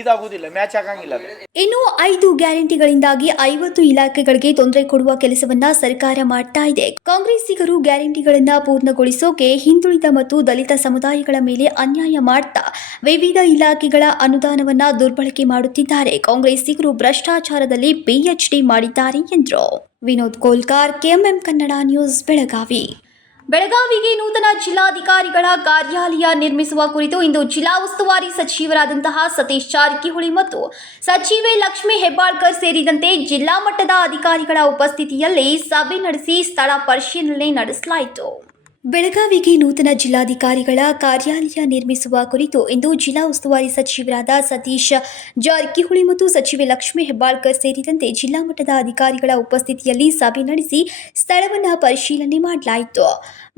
ಇದಾಗೋದಿಲ್ಲ, ಮ್ಯಾಚ್ ಆಗಂಗಿಲ್ಲ. ಇನ್ನು 5 ಗ್ಯಾರಂಟಿಗಳಿಂದಾಗಿ 50 ಇಲಾಖೆಗಳಿಗೆ ತೊಂದರೆ ಕೊಡುವ ಕೆಲಸವನ್ನ ಸರ್ಕಾರ ಮಾಡ್ತಾ ಇದೆ. ಕಾಂಗ್ರೆಸ್ಸಿಗರು ಗ್ಯಾರಂಟಿಗಳನ್ನ ಪೂರ್ಣಗೊಳಿಸೋಕೆ ಹಿಂದುಳಿದ ಮತ್ತು ದಲಿತ ಸಮುದಾಯಗಳ ಮೇಲೆ ಅನ್ಯಾಯ ಮಾಡ್ತಾ ವಿವಿಧ ಇಲಾಖೆಗಳ ಅನುದಾನವನ್ನ ದುರ್ಬಳಕೆ ಮಾಡುತ್ತಿದ್ದಾರೆ. ಕಾಂಗ್ರೆಸ್ಸಿಗರು ಭ್ರಷ್ಟಾಚಾರದಲ್ಲಿ PhD ಮಾಡಿದ್ದಾರೆ ಎಂದರು. Vinod Kolkar, KMM Kannada news, Belagavi. ಬೆಳಗಾವಿಗೆ ನೂತನ ಜಿಲ್ಲಾಧಿಕಾರಿಗಳ ಕಾರ್ಯಾಲಯ ನಿರ್ಮಿಸುವ ಕುರಿತು ಇಂದು ಜಿಲ್ಲಾ ಉಸ್ತುವಾರಿ ಸಚಿವರಾದಂತಹ ಸತೀಶ್ ಜಾರಕಿಹೊಳಿ ಮತ್ತು ಸಚಿವೆ ಲಕ್ಷ್ಮೀ ಹೆಬ್ಬಾಳ್ಕರ್ ಸೇರಿದಂತೆ ಜಿಲ್ಲಾ ಮಟ್ಟದ ಅಧಿಕಾರಿಗಳ ಉಪಸ್ಥಿತಿಯಲ್ಲಿ ಸಭೆ ನಡೆಸಿ ಸ್ಥಳ ಪರಿಶೀಲನೆ ನಡೆಸಲಾಯಿತು. ಬೆಳಗಾವಿಗೆ ನೂತನ ಜಿಲ್ಲಾಧಿಕಾರಿಗಳ ಕಾರ್ಯಾಲಯ ನಿರ್ಮಿಸುವ ಕುರಿತು ಇಂದು ಜಿಲ್ಲಾ ಉಸ್ತುವಾರಿ ಸಚಿವರಾದ ಸತೀಶ್ ಜಾರಕಿಹೊಳಿ ಮತ್ತು ಸಚಿವೆ ಲಕ್ಷ್ಮೀ ಹೆಬ್ಬಾಳ್ಕರ್ ಸೇರಿದಂತೆ ಜಿಲ್ಲಾ ಮಟ್ಟದ ಅಧಿಕಾರಿಗಳ ಉಪಸ್ಥಿತಿಯಲ್ಲಿ ಸಭೆ ನಡೆಸಿ ಸ್ಥಳವನ್ನು ಪರಿಶೀಲನೆ ಮಾಡಲಾಯಿತು.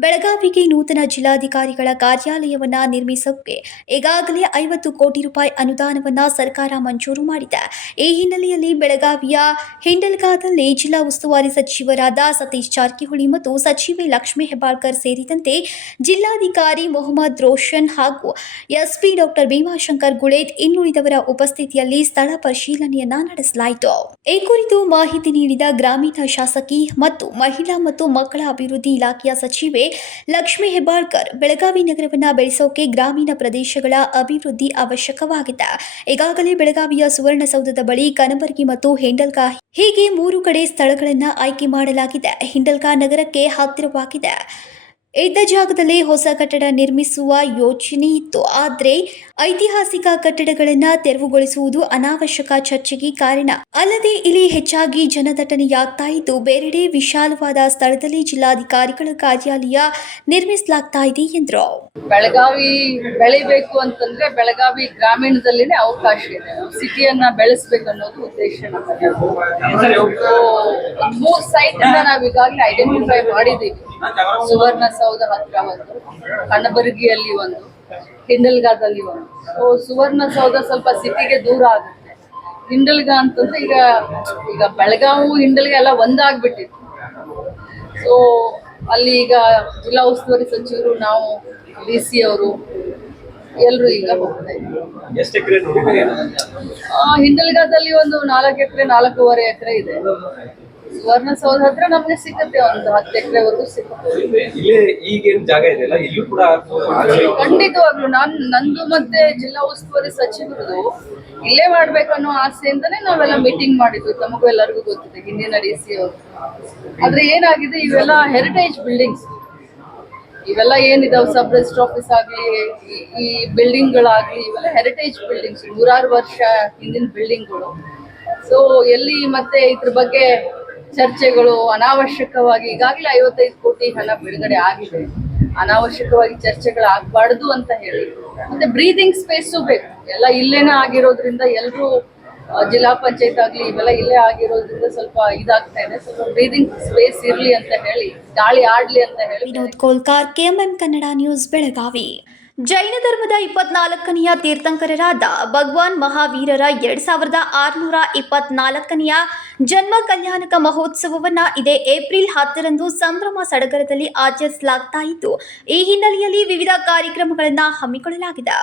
ಬೆಳಗಾವಿಗೆ ನೂತನ ಜಿಲ್ಲಾಧಿಕಾರಿಗಳ ಕಾರ್ಯಾಲಯವನ್ನ ನಿರ್ಮಿಸೋಕೆ ಈಗಾಗಲೇ 50 ಕೋಟಿ ರೂಪಾಯಿ ಅನುದಾನವನ್ನ ಸರ್ಕಾರ ಮಂಜೂರು ಮಾಡಿದೆ. ಈ ಹಿನ್ನೆಲೆಯಲ್ಲಿ ಬೆಳಗಾವಿಯ ಹಿಂಡಲ್ಗಾದಲ್ಲಿ ಜಿಲ್ಲಾ ಉಸ್ತುವಾರಿ ಸಚಿವರಾದ ಸತೀಶ್ ಜಾರಕಿಹೊಳಿ ಮತ್ತು ಸಚಿವೆ ಲಕ್ಷ್ಮೀ ಹೆಬ್ಬಾಳ್ಕರ್ ಸೇರಿದಂತೆ ಜಿಲ್ಲಾಧಿಕಾರಿ ಮೊಹಮ್ಮದ್ ರೋಷನ್ ಹಾಗೂ SP ಡಾಕ್ಟರ್ ಭೀಮಾಶಂಕರ್ ಗುಳೇದ್ ಇನ್ನುಳಿದವರ ಉಪಸ್ಥಿತಿಯಲ್ಲಿ ಸ್ಥಳ ಪರಿಶೀಲನೆಯನ್ನ ನಡೆಸಲಾಯಿತು. ಈ ಕುರಿತು ಮಾಹಿತಿ ನೀಡಿದ ಗ್ರಾಮೀಣ ಶಾಸಕಿ ಮತ್ತು ಮಹಿಳಾ ಮತ್ತು ಮಕ್ಕಳ ಅಭಿವೃದ್ಧಿ ಇಲಾಖೆಯ ಸಚಿವೆ ಲಕ್ಷ್ಮೀ ಹೆಬ್ಬಾಳ್ಕರ್, ಬೆಳಗಾವಿ ನಗರವನ್ನ ಬೆಳೆಸೋಕೆ ಗ್ರಾಮೀಣ ಪ್ರದೇಶಗಳ ಅಭಿವೃದ್ಧಿ ಅವಶ್ಯಕವಾಗಿದೆ. ಈಗಾಗಲೇ ಬೆಳಗಾವಿಯ ಸುವರ್ಣಸೌಧದ ಬಳಿ ಕನಬರಗಿ ಮತ್ತು ಹಿಂಡಲ್ಗಾ ಹೀಗೆ 3 ಕಡೆ ಸ್ಥಳಗಳನ್ನು ಆಯ್ಕೆ ಮಾಡಲಾಗಿದೆ. ಹಿಂಡಲ್ಗಾ ನಗರಕ್ಕೆ ಹತ್ತಿರವಾಗಿದೆ. ಇದ್ದ ಜಾಗದಲ್ಲಿ ಹೊಸ ಕಟ್ಟಡ ನಿರ್ಮಿಸುವ ಯೋಚನೆ ಇತ್ತು. ಆದರೆ ಐತಿಹಾಸಿಕ ಕಟ್ಟಡಗಳನ್ನು ತೆರವುಗೊಳಿಸುವುದು ಅನಾವಶ್ಯಕ ಚರ್ಚೆಗೆ ಕಾರಣ. ಅಲ್ಲದೆ ಇಲ್ಲಿ ಹೆಚ್ಚಾಗಿ ಜನದಟ್ಟಣೆಯಾಗ್ತಾ ಇದ್ದು, ಬೇರೆಡೆ ವಿಶಾಲವಾದ ಸ್ಥಳದಲ್ಲಿ ಜಿಲ್ಲಾಧಿಕಾರಿಗಳ ಕಾರ್ಯಾಲಯ ನಿರ್ಮಿಸಲಾಗ್ತಾ ಇದೆ ಎಂದರು. ಬೆಳಗಾವಿ ಬೆಳಿಬೇಕು ಅಂತಂದ್ರೆ ಬೆಳಗಾವಿ ಗ್ರಾಮೀಣದಲ್ಲಿನೇ ಅವಕಾಶ ಇದೆ. ಸಿಟಿಯನ್ನ ಬೆಳೆಸ್ಬೇಕು ಅನ್ನೋದು ಉದ್ದೇಶ ನಮ್ಮದು. 3 ಸೈಟ್ ನಾವು ಈಗಾಗಲೇ ಐಡೆಂಟಿಫೈ ಮಾಡಿದ್ದೀವಿ. ಸುವರ್ಣಸೌಧ ಹತ್ರ ಒಂದು, ಕನಬರಗಿಯಲ್ಲಿ ಒಂದು, ಹಿಂಡಲ್ಗಾದಲ್ಲಿ ಒಂದು. ಸೊ ಸುವರ್ಣಸೌಧ ಸ್ವಲ್ಪ ಸಿಟಿಗೆ ದೂರ ಆಗುತ್ತೆ. ಹಿಂಡಲ್ಗಾ ಅಂತಂದ್ರೆ ಈಗ ಬೆಳಗಾವಿ ಹಿಂಡಲ್ಗಾ ಎಲ್ಲ ಒಂದಾಗ್ಬಿಟ್ಟಿತ್ತು. ಸೊ ಅಲ್ಲಿ ಈಗ ಜಿಲ್ಲಾ ಉಸ್ತುವಾರಿ ಸಚಿವರು, ನಾವು DC ಅವರು ಎಲ್ಲರೂ ಈಗ ಹೋಗ್ತಾ ಇದ್ದೀವಿ. ಹಿಂಡಲ್ಗಾದಲ್ಲಿ ಒಂದು 4 ಎಕರೆ 4.5 ಎಕರೆ ಇದೆ. ಸುವರ್ಣಸೌಧ ಹತ್ರ ನಮ್ಗೆ ಸಿಗುತ್ತೆ, ಒಂದು 10 ಎಕರೆವರೆಗೂ ಸಿಗುತ್ತೆ. ಈಗೇನು ಜಾಗ ಇದೆಯಲ್ಲ ಇಲ್ಲೂ ಕೂಡ ಖಂಡಿತವಾಗ್ಲು ನಂದು ಮತ್ತೆ ಜಿಲ್ಲಾ ಉಸ್ತುವಾರಿ ಸಚಿವರದು ಇಲ್ಲೇ ಮಾಡ್ಬೇಕನ್ನೋ ಆಸೆಯಿಂದನೇ ನಾವೆಲ್ಲ ಮೀಟಿಂಗ್ ಮಾಡಿದ್ವಿ. ತಮಗೂ ಎಲ್ಲರಿಗೂ ಗೊತ್ತಿದೆ, ಹಿಂದಿನ DC ಅವರು. ಆದ್ರೆ ಏನಾಗಿದೆ, ಇವೆಲ್ಲ ಹೆರಿಟೇಜ್ ಬಿಲ್ಡಿಂಗ್ಸ್, ಇವೆಲ್ಲ ಏನಿದಾವೆ, ಸಬ್ ರಿಜಿಸ್ಟರ್ ಆಫೀಸ್ ಆಗಲಿ, ಈ ಬಿಲ್ಡಿಂಗ್ಗಳಾಗಲಿ, ಇವೆಲ್ಲ ಹೆರಿಟೇಜ್ ಬಿಲ್ಡಿಂಗ್ಸ್, 100 ವರ್ಷ ಹಿಂದಿನ ಬಿಲ್ಡಿಂಗ್ಗಳು. ಸೊ ಎಲ್ಲಿ ಮತ್ತೆ ಇದ್ರ ಬಗ್ಗೆ ಚರ್ಚೆಗಳು ಅನಾವಶ್ಯಕವಾಗಿ, ಈಗಾಗಲೇ 55 ಕೋಟಿ ಹಣ ಬಿಡುಗಡೆ ಆಗಿದೆ, ಅನಾವಶ್ಯಕವಾಗಿ ಚರ್ಚೆಗಳು ಆಗಬಾರ್ದು ಅಂತ ಹೇಳಿ. ಮತ್ತೆ ಬ್ರೀದಿಂಗ್ ಸ್ಪೇಸು ಬೇಕು. ಎಲ್ಲ ಇಲ್ಲೇನೇ ಆಗಿರೋದ್ರಿಂದ ಎಲ್ಲರೂ ಜಿಲ್ಲಾ ಪಂಚಾಯತ್ ಆಗಲಿ ಇವೆಲ್ಲ ಇಲ್ಲೇ ಆಗಿರೋದ್ರಿಂದ ಸ್ವಲ್ಪ ಇದಾಗ್ತಾ ಇದೆ. ಸ್ವಲ್ಪ ಬ್ರೀದಿಂಗ್ ಸ್ಪೇಸ್ ಇರಲಿ ಅಂತ ಹೇಳಿ, ಗಾಳಿ ಆಡ್ಲಿ ಅಂತ ಹೇಳಿ. Vinod Kolkar, KMM Kannada news, Belagavi. ಜೈನ ಧರ್ಮದ 24ನೆಯ ತೀರ್ಥಂಕರರಾದ ಭಗವಾನ್ ಮಹಾವೀರರ 2624ನೆಯ ಜನ್ಮ ಕಲ್ಯಾಣಕ ಮಹೋತ್ಸವವನ್ನು ಇದೇ ಏಪ್ರಿಲ್ 10ರಂದು ಸಂಭ್ರಮ ಸಡಗರದಲ್ಲಿ ಆಚರಿಸಲಾಗ್ತಾ ಇದ್ದು, ಈ ಹಿನ್ನೆಲೆಯಲ್ಲಿ ವಿವಿಧ ಕಾರ್ಯಕ್ರಮಗಳನ್ನು ಹಮ್ಮಿಕೊಳ್ಳಲಾಗಿದೆ.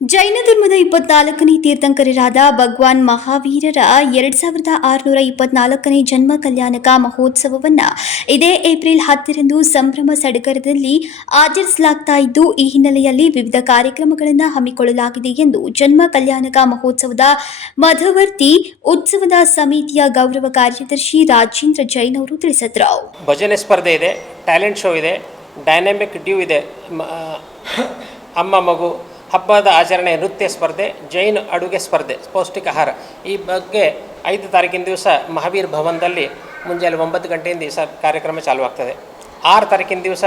ಜೈನ ಧರ್ಮದ 24ನೇ ತೀರ್ಥಂಕರರಾದ ಭಗವಾನ್ ಮಹಾವೀರರ 2624ನೇ ಜನ್ಮ ಕಲ್ಯಾಣಕ ಮಹೋತ್ಸವವನ್ನು ಇದೇ ಏಪ್ರಿಲ್ 10ರಂದು ಸಂಭ್ರಮ ಸಡಗರದಲ್ಲಿ ಆಚರಿಸಲಾಗ್ತಾ ಇದ್ದು, ಈ ಹಿನ್ನೆಲೆಯಲ್ಲಿ ವಿವಿಧ ಕಾರ್ಯಕ್ರಮಗಳನ್ನು ಹಮ್ಮಿಕೊಳ್ಳಲಾಗಿದೆ ಎಂದು ಜನ್ಮ ಕಲ್ಯಾಣಕ ಮಹೋತ್ಸವದ ಮಧ್ಯವರ್ತಿ ಉತ್ಸವದ ಸಮಿತಿಯ ಗೌರವ ಕಾರ್ಯದರ್ಶಿ ರಾಜೇಂದ್ರ ಜೈನ್ ಅವರು ತಿಳಿಸಿದರು. ಭಜನೆ ಸ್ಪರ್ಧೆ ಇದೆ, ಟ್ಯಾಲೆಂಟ್ ಶೋ ಇದೆ, ಡೈನಾಮಿಕ್ ಡ್ಯೂ ಇದೆ, ಅಮ್ಮ ಮಗು ಹಬ್ಬದ ಆಚರಣೆ, ನೃತ್ಯ ಸ್ಪರ್ಧೆ, ಜೈನ್ ಅಡುಗೆ ಸ್ಪರ್ಧೆ, ಪೌಷ್ಟಿಕ ಆಹಾರ. ಈ ಬಗ್ಗೆ 5 ತಾರೀಕಿನ ದಿವಸ ಮಹಾವೀರ್ ಭವನದಲ್ಲಿ ಮುಂಜಾನೆ 9 ಗಂಟೆಯಿಂದ ಈ ಕಾರ್ಯಕ್ರಮ ಚಾಲುವಾಗ್ತದೆ. 6 ತಾರೀಕಿನ ದಿವಸ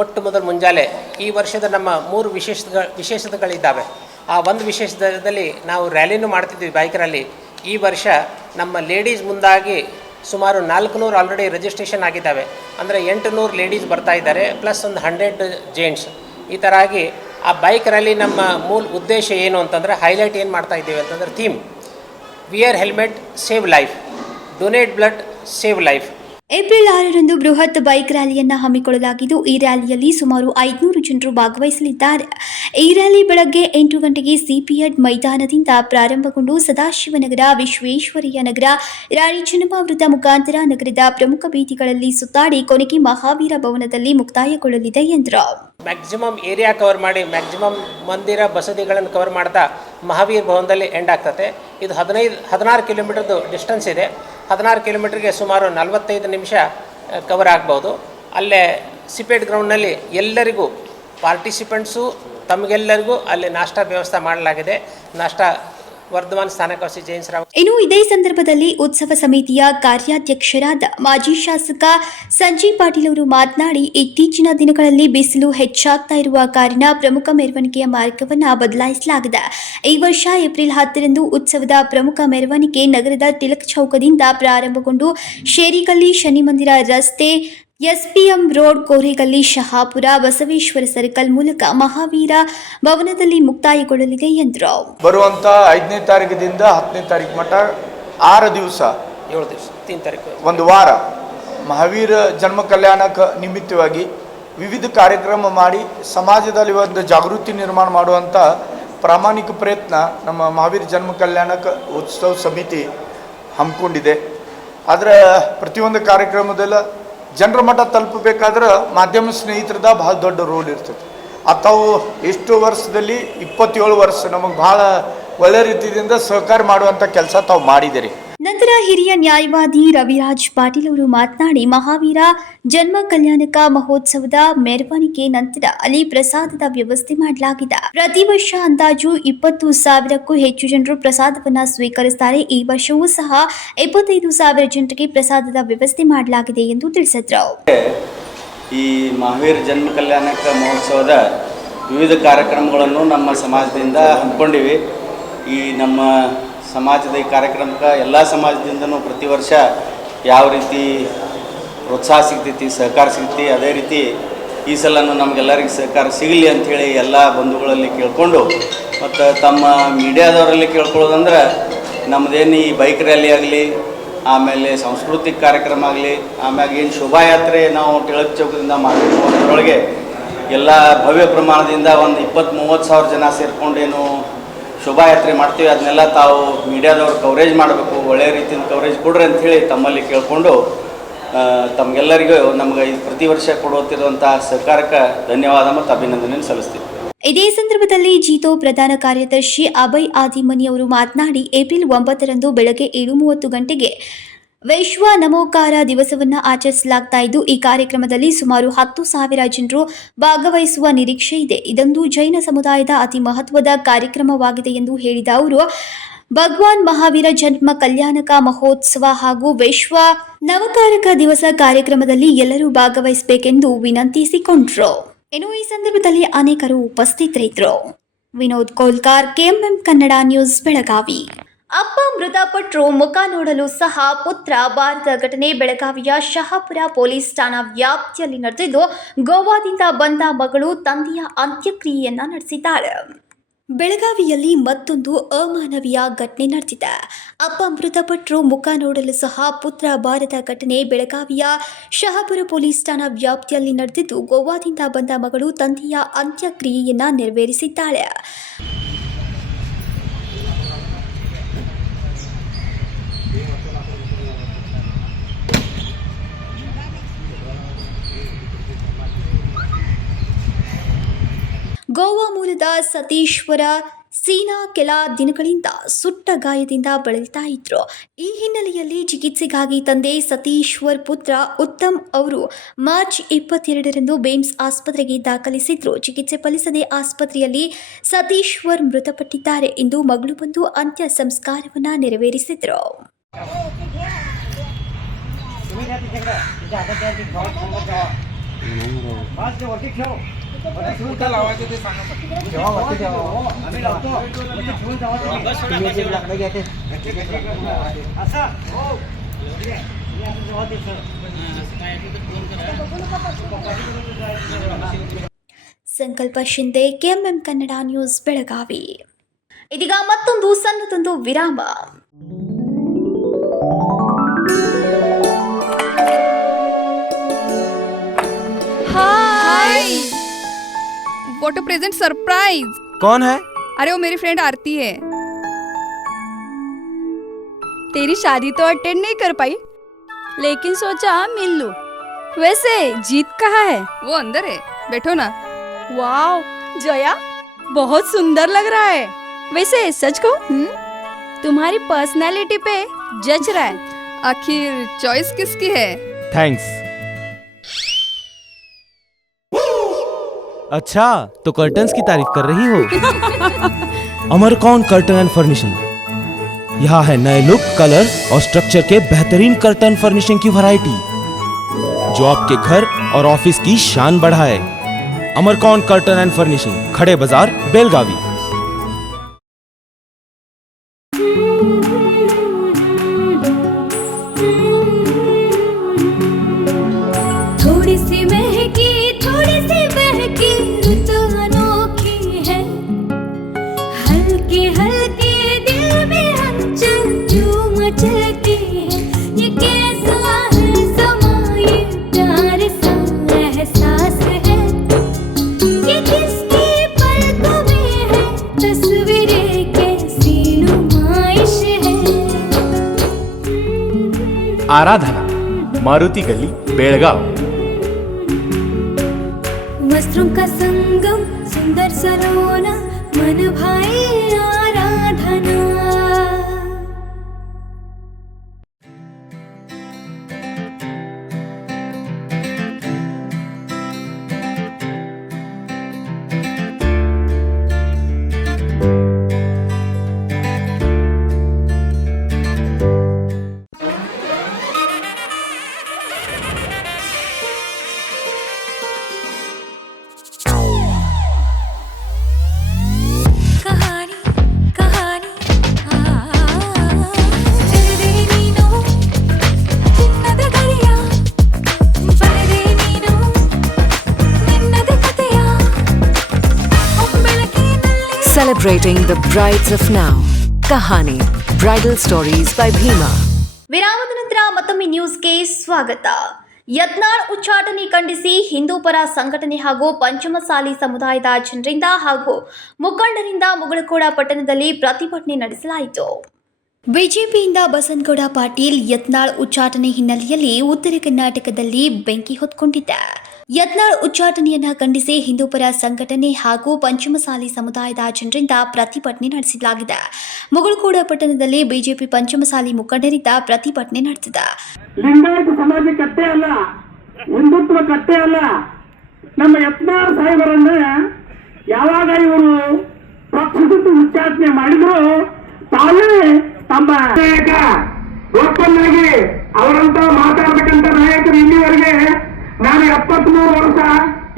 ಮೊಟ್ಟ ಮೊದಲು ಮುಂಜಾನೆ ಈ ವರ್ಷದ ನಮ್ಮ 3 ವಿಶೇಷತೆಗಳಿದ್ದಾವೆ. ಆ ಒಂದು ವಿಶೇಷದಲ್ಲಿ ನಾವು ರ್ಯಾಲಿನೂ ಮಾಡ್ತಿದ್ವಿ, ಬೈಕ್ ರ್ಯಾಲಿ. ಈ ವರ್ಷ ನಮ್ಮ ಲೇಡೀಸ್ ಮುಂದಾಗಿ ಸುಮಾರು 400 ಆಲ್ರೆಡಿ ರಿಜಿಸ್ಟ್ರೇಷನ್ ಆಗಿದ್ದಾವೆ. ಅಂದರೆ 800 ಲೇಡೀಸ್ ಬರ್ತಾ ಇದ್ದಾರೆ, ಪ್ಲಸ್ ಒಂದು 100 ಜೆಂಟ್ಸ್. ಈ ಥರ ಆಗಿ ಆ ಬೈಕ್ ರ್ಯಾಲಿ ನಮ್ಮ ಮೂಲ ಉದ್ದೇಶ ಏನು ಅಂತಂದರೆ, ಹೈಲೈಟ್ ಏನು ಮಾಡ್ತಾ ಇದ್ದೀವಿ ಅಂತಂದರೆ, theme wear helmet save life, donate blood save life. April 6ರಂದು ಬೃಹತ್ ಬೈಕ್ ರ್ಯಾಲಿಯನ್ನು ಹಮ್ಮಿಕೊಳ್ಳಲಾಗಿದ್ದು, ಈ ರ್ಯಾಲಿಯಲ್ಲಿ ಸುಮಾರು 500 ಜನರು ಭಾಗವಹಿಸಲಿದ್ದಾರೆ. ಈ ರ್ಯಾಲಿ ಬೆಳಗ್ಗೆ 8 ಗಂಟೆಗೆ ಸಿಪಿಎಡ್ ಮೈದಾನದಿಂದ ಪ್ರಾರಂಭಗೊಂಡು ಸದಾಶಿವನಗರ, ವಿಶ್ವೇಶ್ವರಯ್ಯ ನಗರ, ರಾಣಿ ಚೆನ್ನಮ್ಮ ಮುಖಾಂತರ ನಗರದ ಪ್ರಮುಖ ಬೀದಿಗಳಲ್ಲಿ ಸುತ್ತಾಡಿ ಕೊನೆಗೆ ಮಹಾವೀರ ಭವನದಲ್ಲಿ ಮುಕ್ತಾಯಗೊಳ್ಳಲಿದೆ ಎಂದರು. ಮ್ಯಾಕ್ಸಿಮಮ್ ಏರಿಯಾ ಕವರ್ ಮಾಡಿ, ಮ್ಯಾಕ್ಸಿಮಮ್ ಮಂದಿರ ಬಸದಿಗಳನ್ನು ಕವರ್ ಮಾಡ್ತಾ ಮಹಾವೀರ್ ಭವನದಲ್ಲಿ ಎಂಡ್ ಆಗ್ತದೆ. ಇದು 16 ಕಿಲೋಮೀಟರ್ದು ಡಿಸ್ಟೆನ್ಸ್ ಇದೆ. 16 ಕಿಲೋಮೀಟ್ರಿಗೆ ಸುಮಾರು 45 ನಿಮಿಷ ಕವರ್ ಆಗ್ಬೋದು. ಅಲ್ಲೇ ಸಿಪೇಟ್ ಗ್ರೌಂಡ್ನಲ್ಲಿ ಎಲ್ಲರಿಗೂ ಪಾರ್ಟಿಸಿಪೆಂಟ್ಸು ತಮಗೆಲ್ಲರಿಗೂ ಅಲ್ಲಿ ನಾಷ್ಟಾ ವ್ಯವಸ್ಥೆ ಮಾಡಲಾಗಿದೆ. ನಾಷ್ಟಾ ವರ್ಧಮಾನ ಸ್ಥಾನಕವಾಸಿ ಜೈನ್ಸ್ರಾವ್. ಇನ್ನು ಇದೇ ಸಂದರ್ಭದಲ್ಲಿ ಉತ್ಸವ ಸಮಿತಿಯ ಕಾರ್ಯಾಧ್ಯಕ್ಷರಾದ ಮಾಜಿ ಶಾಸಕ ಸಂಜಯ್ ಪಾಟೀಲ್ ಅವರು ಮಾತನಾಡಿ, ಇತ್ತೀಚಿನ ದಿನಗಳಲ್ಲಿ ಬಿಸಿಲು ಹೆಚ್ಚಾಗ್ತಾ ಇರುವ ಕಾರಣ ಪ್ರಮುಖ ಮೆರವಣಿಗೆಯ ಮಾರ್ಗವನ್ನು ಬದಲಾಯಿಸಲಾಗಿದೆ. ಈ ವರ್ಷ ಏಪ್ರಿಲ್ 10ರಂದು ಉತ್ಸವದ ಪ್ರಮುಖ ಮೆರವಣಿಗೆ ನಗರದ ತಿಲಕ್ ಚೌಕದಿಂದ ಪ್ರಾರಂಭಗೊಂಡು ಶೇರಿಗಲ್ಲಿ, ಶನಿ ಮಂದಿರ ರಸ್ತೆ, SPM road, Koregalli, Shahapur, Basaveshwara circle ಮೂಲಕ ಮಹಾವೀರ ಭವನದಲ್ಲಿ ಮುಕ್ತಾಯಗೊಳ್ಳಲಿದೆ ಎಂದರು. ಬರುವಂಥ 5ನೇ ತಾರೀಕಿನಿಂದ 10ನೇ ತಾರೀಕು ಮಟ್ಟ 6 ದಿವಸ 7 ದಿವಸ 3 ತಾರೀಕು ಒಂದು ವಾರ ಮಹಾವೀರ ಜನ್ಮ ಕಲ್ಯಾಣಕ್ಕೆ ನಿಮಿತ್ತವಾಗಿ ವಿವಿಧ ಕಾರ್ಯಕ್ರಮ ಮಾಡಿ ಸಮಾಜದಲ್ಲಿ ಒಂದು ಜಾಗೃತಿ ನಿರ್ಮಾಣ ಮಾಡುವಂಥ ಪ್ರಾಮಾಣಿಕ ಪ್ರಯತ್ನ ನಮ್ಮ ಮಹಾವೀರ ಜನ್ಮ ಕಲ್ಯಾಣಕ್ಕೆ ಉತ್ಸವ ಸಮಿತಿ ಹಮ್ಮಿಕೊಂಡಿದೆ. ಅದರ ಪ್ರತಿಯೊಂದು ಕಾರ್ಯಕ್ರಮದಲ್ಲ ಜನರ ಮಟ್ಟ ತಲುಪಬೇಕಾದ್ರೆ ಮಾಧ್ಯಮ ಸ್ನೇಹಿತರದ ಭಾಳ ದೊಡ್ಡ ರೋಲ್ ಇರ್ತದೆ. ತಾವು ಎಷ್ಟು ವರ್ಷದಲ್ಲಿ 27 ವರ್ಷ ನಮಗೆ ಭಾಳ ಒಳ್ಳೆ ರೀತಿಯಿಂದ ಸಹಕಾರ ಮಾಡುವಂಥ ಕೆಲಸ ತಾವು ಮಾಡಿದ್ದೀರಿ. ನಂತರ ಹಿರಿಯ ನ್ಯಾಯವಾದಿ ರವಿರಾಜ್ ಪಾಟೀಲ್ ಅವರು ಮಾತನಾಡಿ, ಮಹಾವೀರ ಜನ್ಮ ಕಲ್ಯಾಣಕ ಮಹೋತ್ಸವದ ಮೆರವಣಿಗೆ ನಂತರ ಅಲ್ಲಿ ಪ್ರಸಾದದ ವ್ಯವಸ್ಥೆ ಮಾಡಲಾಗಿದೆ. ಪ್ರತಿ ವರ್ಷ ಅಂದಾಜು 20,000ಕ್ಕೂ ಹೆಚ್ಚು ಜನರು ಪ್ರಸಾದವನ್ನು ಸ್ವೀಕರಿಸುತ್ತಾರೆ. ಈ ವರ್ಷವೂ ಸಹ 25,000 ಜನರಿಗೆ ಪ್ರಸಾದದ ವ್ಯವಸ್ಥೆ ಮಾಡಲಾಗಿದೆ ಎಂದು ತಿಳಿಸಿದರು. ಈ ಮಹಾವೀರ ಜನ್ಮ ಕಲ್ಯಾಣಕ ಮಹೋತ್ಸವದ ವಿವಿಧ ಕಾರ್ಯಕ್ರಮಗಳನ್ನು ನಮ್ಮ ಸಮಾಜದಿಂದ ಹಮ್ಮಿಕೊಂಡಿವಿ. ಈ ನಮ್ಮ ಸಮಾಜದ ಈ ಕಾರ್ಯಕ್ರಮಕ್ಕೆ ಎಲ್ಲ ಸಮಾಜದಿಂದನೂ ಪ್ರತಿ ವರ್ಷ ಯಾವ ರೀತಿ ಪ್ರೋತ್ಸಾಹ ಸಿಗ್ತೈತಿ, ಸಹಕಾರ ಸಿಗ್ತೈತಿ, ಅದೇ ರೀತಿ ಈ ಸಲನೂ ನಮಗೆಲ್ಲರಿಗೂ ಸಹಕಾರ ಸಿಗಲಿ ಅಂಥೇಳಿ ಎಲ್ಲ ಬಂಧುಗಳಲ್ಲಿ ಕೇಳಿಕೊಂಡು, ಮತ್ತು ತಮ್ಮ ಮೀಡಿಯಾದವರಲ್ಲಿ ಕೇಳ್ಕೊಳ್ಳೋದಂದ್ರೆ, ನಮ್ಮದೇನು ಈ ಬೈಕ್ ರ್ಯಾಲಿ ಆಗಲಿ, ಆಮೇಲೆ ಸಾಂಸ್ಕೃತಿಕ ಕಾರ್ಯಕ್ರಮ ಆಗಲಿ, ಆಮ್ಯಾಗ ಏನು ಶೋಭಾಯಾತ್ರೆ ನಾವು ತಿಳಕ್ ಚೌಕದಿಂದ ಮಾಡೋದ್ರೊಳಗೆ ಎಲ್ಲ ಭವ್ಯ ಪ್ರಮಾಣದಿಂದ ಒಂದು 20-30 ಸಾವಿರ ಜನ ಸೇರಿಕೊಂಡೇನು ಶೋಭಾಯಾತ್ರೆ ಮಾಡ್ತೀವಿ. ಅದನ್ನೆಲ್ಲ ತಾವು ಮೀಡಿಯಾದವ್ರು ಕವರೇಜ್ ಮಾಡಬೇಕು, ಒಳ್ಳೆಯ ರೀತಿಯಿಂದ ಕವರೇಜ್ ಕೊಡ್ರಿ ಅಂಥೇಳಿ ತಮ್ಮಲ್ಲಿ ಕೇಳಿಕೊಂಡು, ತಮಗೆಲ್ಲರಿಗೂ ನಮ್ಗೆ ಈ ಪ್ರತಿ ವರ್ಷ ಕೊಡುತ್ತಿರುವಂಥ ಸಹಕಾರಕ್ಕೆ ಧನ್ಯವಾದ ಮತ್ತು ಅಭಿನಂದನೆ ಸಲ್ಲಿಸ್ತೀವಿ. ಇದೇ ಸಂದರ್ಭದಲ್ಲಿ ಜಿತೋ ಪ್ರಧಾನ ಕಾರ್ಯದರ್ಶಿ ಅಭಯ್ ಆದಿಮನಿ ಅವರು ಮಾತನಾಡಿ, ಏಪ್ರಿಲ್ 9ರಂದು ಬೆಳಗ್ಗೆ 7:30 ಗಂಟೆಗೆ ವಿಶ್ವ ನಮೋಕಾರ ದಿವಸವನ್ನು ಆಚರಿಸಲಾಗ್ತಾ ಇದ್ದು, ಈ ಕಾರ್ಯಕ್ರಮದಲ್ಲಿ ಸುಮಾರು 10,000 ಜನರು ಭಾಗವಹಿಸುವ ನಿರೀಕ್ಷೆ ಇದೆ. ಇದೊಂದು ಜೈನ ಸಮುದಾಯದ ಅತಿ ಮಹತ್ವದ ಕಾರ್ಯಕ್ರಮವಾಗಿದೆ ಎಂದು ಹೇಳಿದ ಅವರು, ಭಗವಾನ್ ಮಹಾವೀರ ಜನ್ಮ ಕಲ್ಯಾಣಕ ಮಹೋತ್ಸವ ಹಾಗೂ ವಿಶ್ವ ನವಕಾರಕ ದಿವಸ ಕಾರ್ಯಕ್ರಮದಲ್ಲಿ ಎಲ್ಲರೂ ಭಾಗವಹಿಸಬೇಕೆಂದು ವಿನಂತಿಸಿಕೊಂಡರು. ಇನ್ನು ಈ ಸಂದರ್ಭದಲ್ಲಿ ಅನೇಕರು ಉಪಸ್ಥಿತರಿದ್ದರು. Vinod Kolkar, KMM Kannada news, Belagavi. ಅಪ್ಪ ಮೃತಪಟ್ಟರು, ಮುಖ ನೋಡಲು ಸಹ ಪುತ್ರ ಬಾರದ ಘಟನೆ ಬೆಳಗಾವಿಯ ಶಹಾಪುರ ಪೊಲೀಸ್ ಠಾಣಾ ವ್ಯಾಪ್ತಿಯಲ್ಲಿ ನಡೆದಿದ್ದು, ಗೋವಾದಿಂದ ಬಂದ ಮಗಳು ತಂದೆಯ ಅಂತ್ಯಕ್ರಿಯೆಯನ್ನ ನಡೆಸಿದ್ದಾರೆ. ಬೆಳಗಾವಿಯಲ್ಲಿ ಮತ್ತೊಂದು ಅಮಾನವೀಯ ಘಟನೆ ನಡೆದಿದೆ. ಅಪ್ಪ ಮೃತಪಟ್ಟರು, ಮುಖ ನೋಡಲು ಸಹ ಪುತ್ರ ಬಾರದ ಘಟನೆ ಬೆಳಗಾವಿಯ ಶಹಾಪುರ ಪೊಲೀಸ್ ಠಾಣಾ ವ್ಯಾಪ್ತಿಯಲ್ಲಿ ನಡೆದಿದ್ದು, ಗೋವಾದಿಂದ ಬಂದ ಮಗಳು ತಂದೆಯ ಅಂತ್ಯಕ್ರಿಯೆಯನ್ನ ನೆರವೇರಿಸಿದ್ದಾಳೆ. ಗೋವಾ ಮೂಲದ ಸತೀಶ್ವರ ಸೀನಾ ಕೆಲ ದಿನಗಳಿಂದ ಸುಟ್ಟ ಗಾಯದಿಂದ ಬಳಲ್ತಾ ಇದ್ರು. ಈ ಹಿನ್ನೆಲೆಯಲ್ಲಿ ಚಿಕಿತ್ಸೆಗಾಗಿ ತಂದೆ ಸತೀಶ್ವರ್ ಪುತ್ರ ಉತ್ತಮ್ ಅವರು ಮಾರ್ಚ್ 22ರಂದು ಬೇಮ್ಸ್ ಆಸ್ಪತ್ರೆಗೆ ದಾಖಲಿಸಿದ್ರು. ಚಿಕಿತ್ಸೆ ಫಲಿಸದೆ ಆಸ್ಪತ್ರೆಯಲ್ಲಿ ಸತೀಶ್ವರ್ ಮೃತಪಟ್ಟಿದ್ದಾರೆ ಎಂದು ಮಗಳು ಬಂದು ಅಂತ್ಯ ಸಂಸ್ಕಾರವನ್ನ ನೆರವೇರಿಸಿದ್ರು. ಸಂಕಲ್ಪ ಶಿಂದೆ, ಕೆಎಂಎಂ ಕನ್ನಡ ನ್ಯೂಸ್, ಬೆಳಗಾವಿ. ಇದೀಗ ಮತ್ತೊಂದು ಸಣ್ಣದೊಂದು ವಿರಾಮ. What a present surprise! कौन है? अरे वो मेरी फ्रेंड आरती है. तेरी शादी तो अटेंड नहीं कर पाई, लेकिन सोचा मिल लूं. वैसे जीत कहाँ है? वो अंदर है, बैठो ना. वाओ जया, बहुत सुंदर लग रहा है. वैसे सच कहूं, तुम्हारी पर्सनालिटी पे जज रहा है. आखिर चॉइस किसकी है? थैंक्स. अच्छा, तो कर्टन्स की तारीफ कर रही हो? अमरकौन कर्टन एंड फर्निशिंग. यहाँ है नए लुक, कलर और स्ट्रक्चर के बेहतरीन कर्टन फर्निशिंग की वैरायटी, जो आपके घर और ऑफिस की शान बढ़ाए. अमरकौन कर्टन एंड फर्निशिंग, खड़े बाजार, बेलगावी. थोड़ी सी महकी, थोड़ी सी बहकी, रुत अनोखी है. हल्के हल्के दिल में हलचल जो मचलती है. ये कैसा है समा, ये प्यार सा एहसास है. ये किसकी पलकों में है तस्वीरें, कैसी नुमाइश है. आराधना, मारुति गली, बेलगाव. वस्त्रों का संगम, सुंदर सलोना, मन भाई आराधना. Celebrating the brides of now. Kahani, Bridal Stories by Bhima. ವಿರಾಮದ ನಂತರ ಮತ್ತೊಮ್ಮೆ ನ್ಯೂಸ್ಗೆ ಸ್ವಾಗತ. ಯತ್ನಾಳ್ ಉಚ್ಚಾಟನೆ ಖಂಡಿಸಿ ಹಿಂದೂ ಪರ ಸಂಘಟನೆ ಹಾಗೂ ಪಂಚಮಸಾಲಿ ಸಮುದಾಯದ ಜನರಿಂದ ಹಾಗೂ ಮುಖಂಡರಿಂದ ಮುಗಳಖೋಡ ಪಟ್ಟಣದಲ್ಲಿ ಪ್ರತಿಭಟನೆ ನಡೆಸಲಾಯಿತು. ಬಿಜೆಪಿಯಿಂದ ಬಸನಗೌಡ ಪಾಟೀಲ್ ಯತ್ನಾಳ್ ಉಚ್ಚಾಟನೆ ಹಿನ್ನೆಲೆಯಲ್ಲಿ ಉತ್ತರ ಕರ್ನಾಟಕದಲ್ಲಿ ಬೆಂಕಿ ಹೊತ್ಕೊಂಡಿದೆ. ಯತ್ನಾಳ್ ಉಚ್ಚಾಟನೆಯನ್ನ ಖಂಡಿಸಿ ಹಿಂದೂ ಪರ ಸಂಘಟನೆ ಹಾಗೂ ಪಂಚಮಸಾಲಿ ಸಮುದಾಯದ ಜನರಿಂದ ಪ್ರತಿಭಟನೆ ನಡೆಸಲಾಗಿದೆ. ಮುಗಳಖೋಡ ಪಟ್ಟಣದಲ್ಲಿ ಬಿಜೆಪಿ ಪಂಚಮಸಾಲಿ ಮುಖಂಡರಿಂದ ಪ್ರತಿಭಟನೆ ನಡೆಸಿದೆ. ಲಿಂಗಾಯತ ಸಮಾಜ ಕಟ್ಟೆ ಅಲ್ಲ, ಹಿಂದುತ್ವ ಕಟ್ಟೆ ಅಲ್ಲ. ನಮ್ಮ ಯತ್ನಾಳ್ ಸಾಹೇಬರನ್ನ ಯಾವಾಗ ಇವರು ಪಕ್ಷದ ಉಚ್ಚಾಟನೆ ಮಾಡಿದ್ರು, ತಾವೇ ತಮ್ಮ ಓಪನ್ ಆಗಿ ಅವರಂತ ಮಾತಾಡ್ಬೇಕಂತ ನಾಯಕರು ಇಲ್ಲಿವರೆಗೆ ನಾನು 73 ವರ್ಷ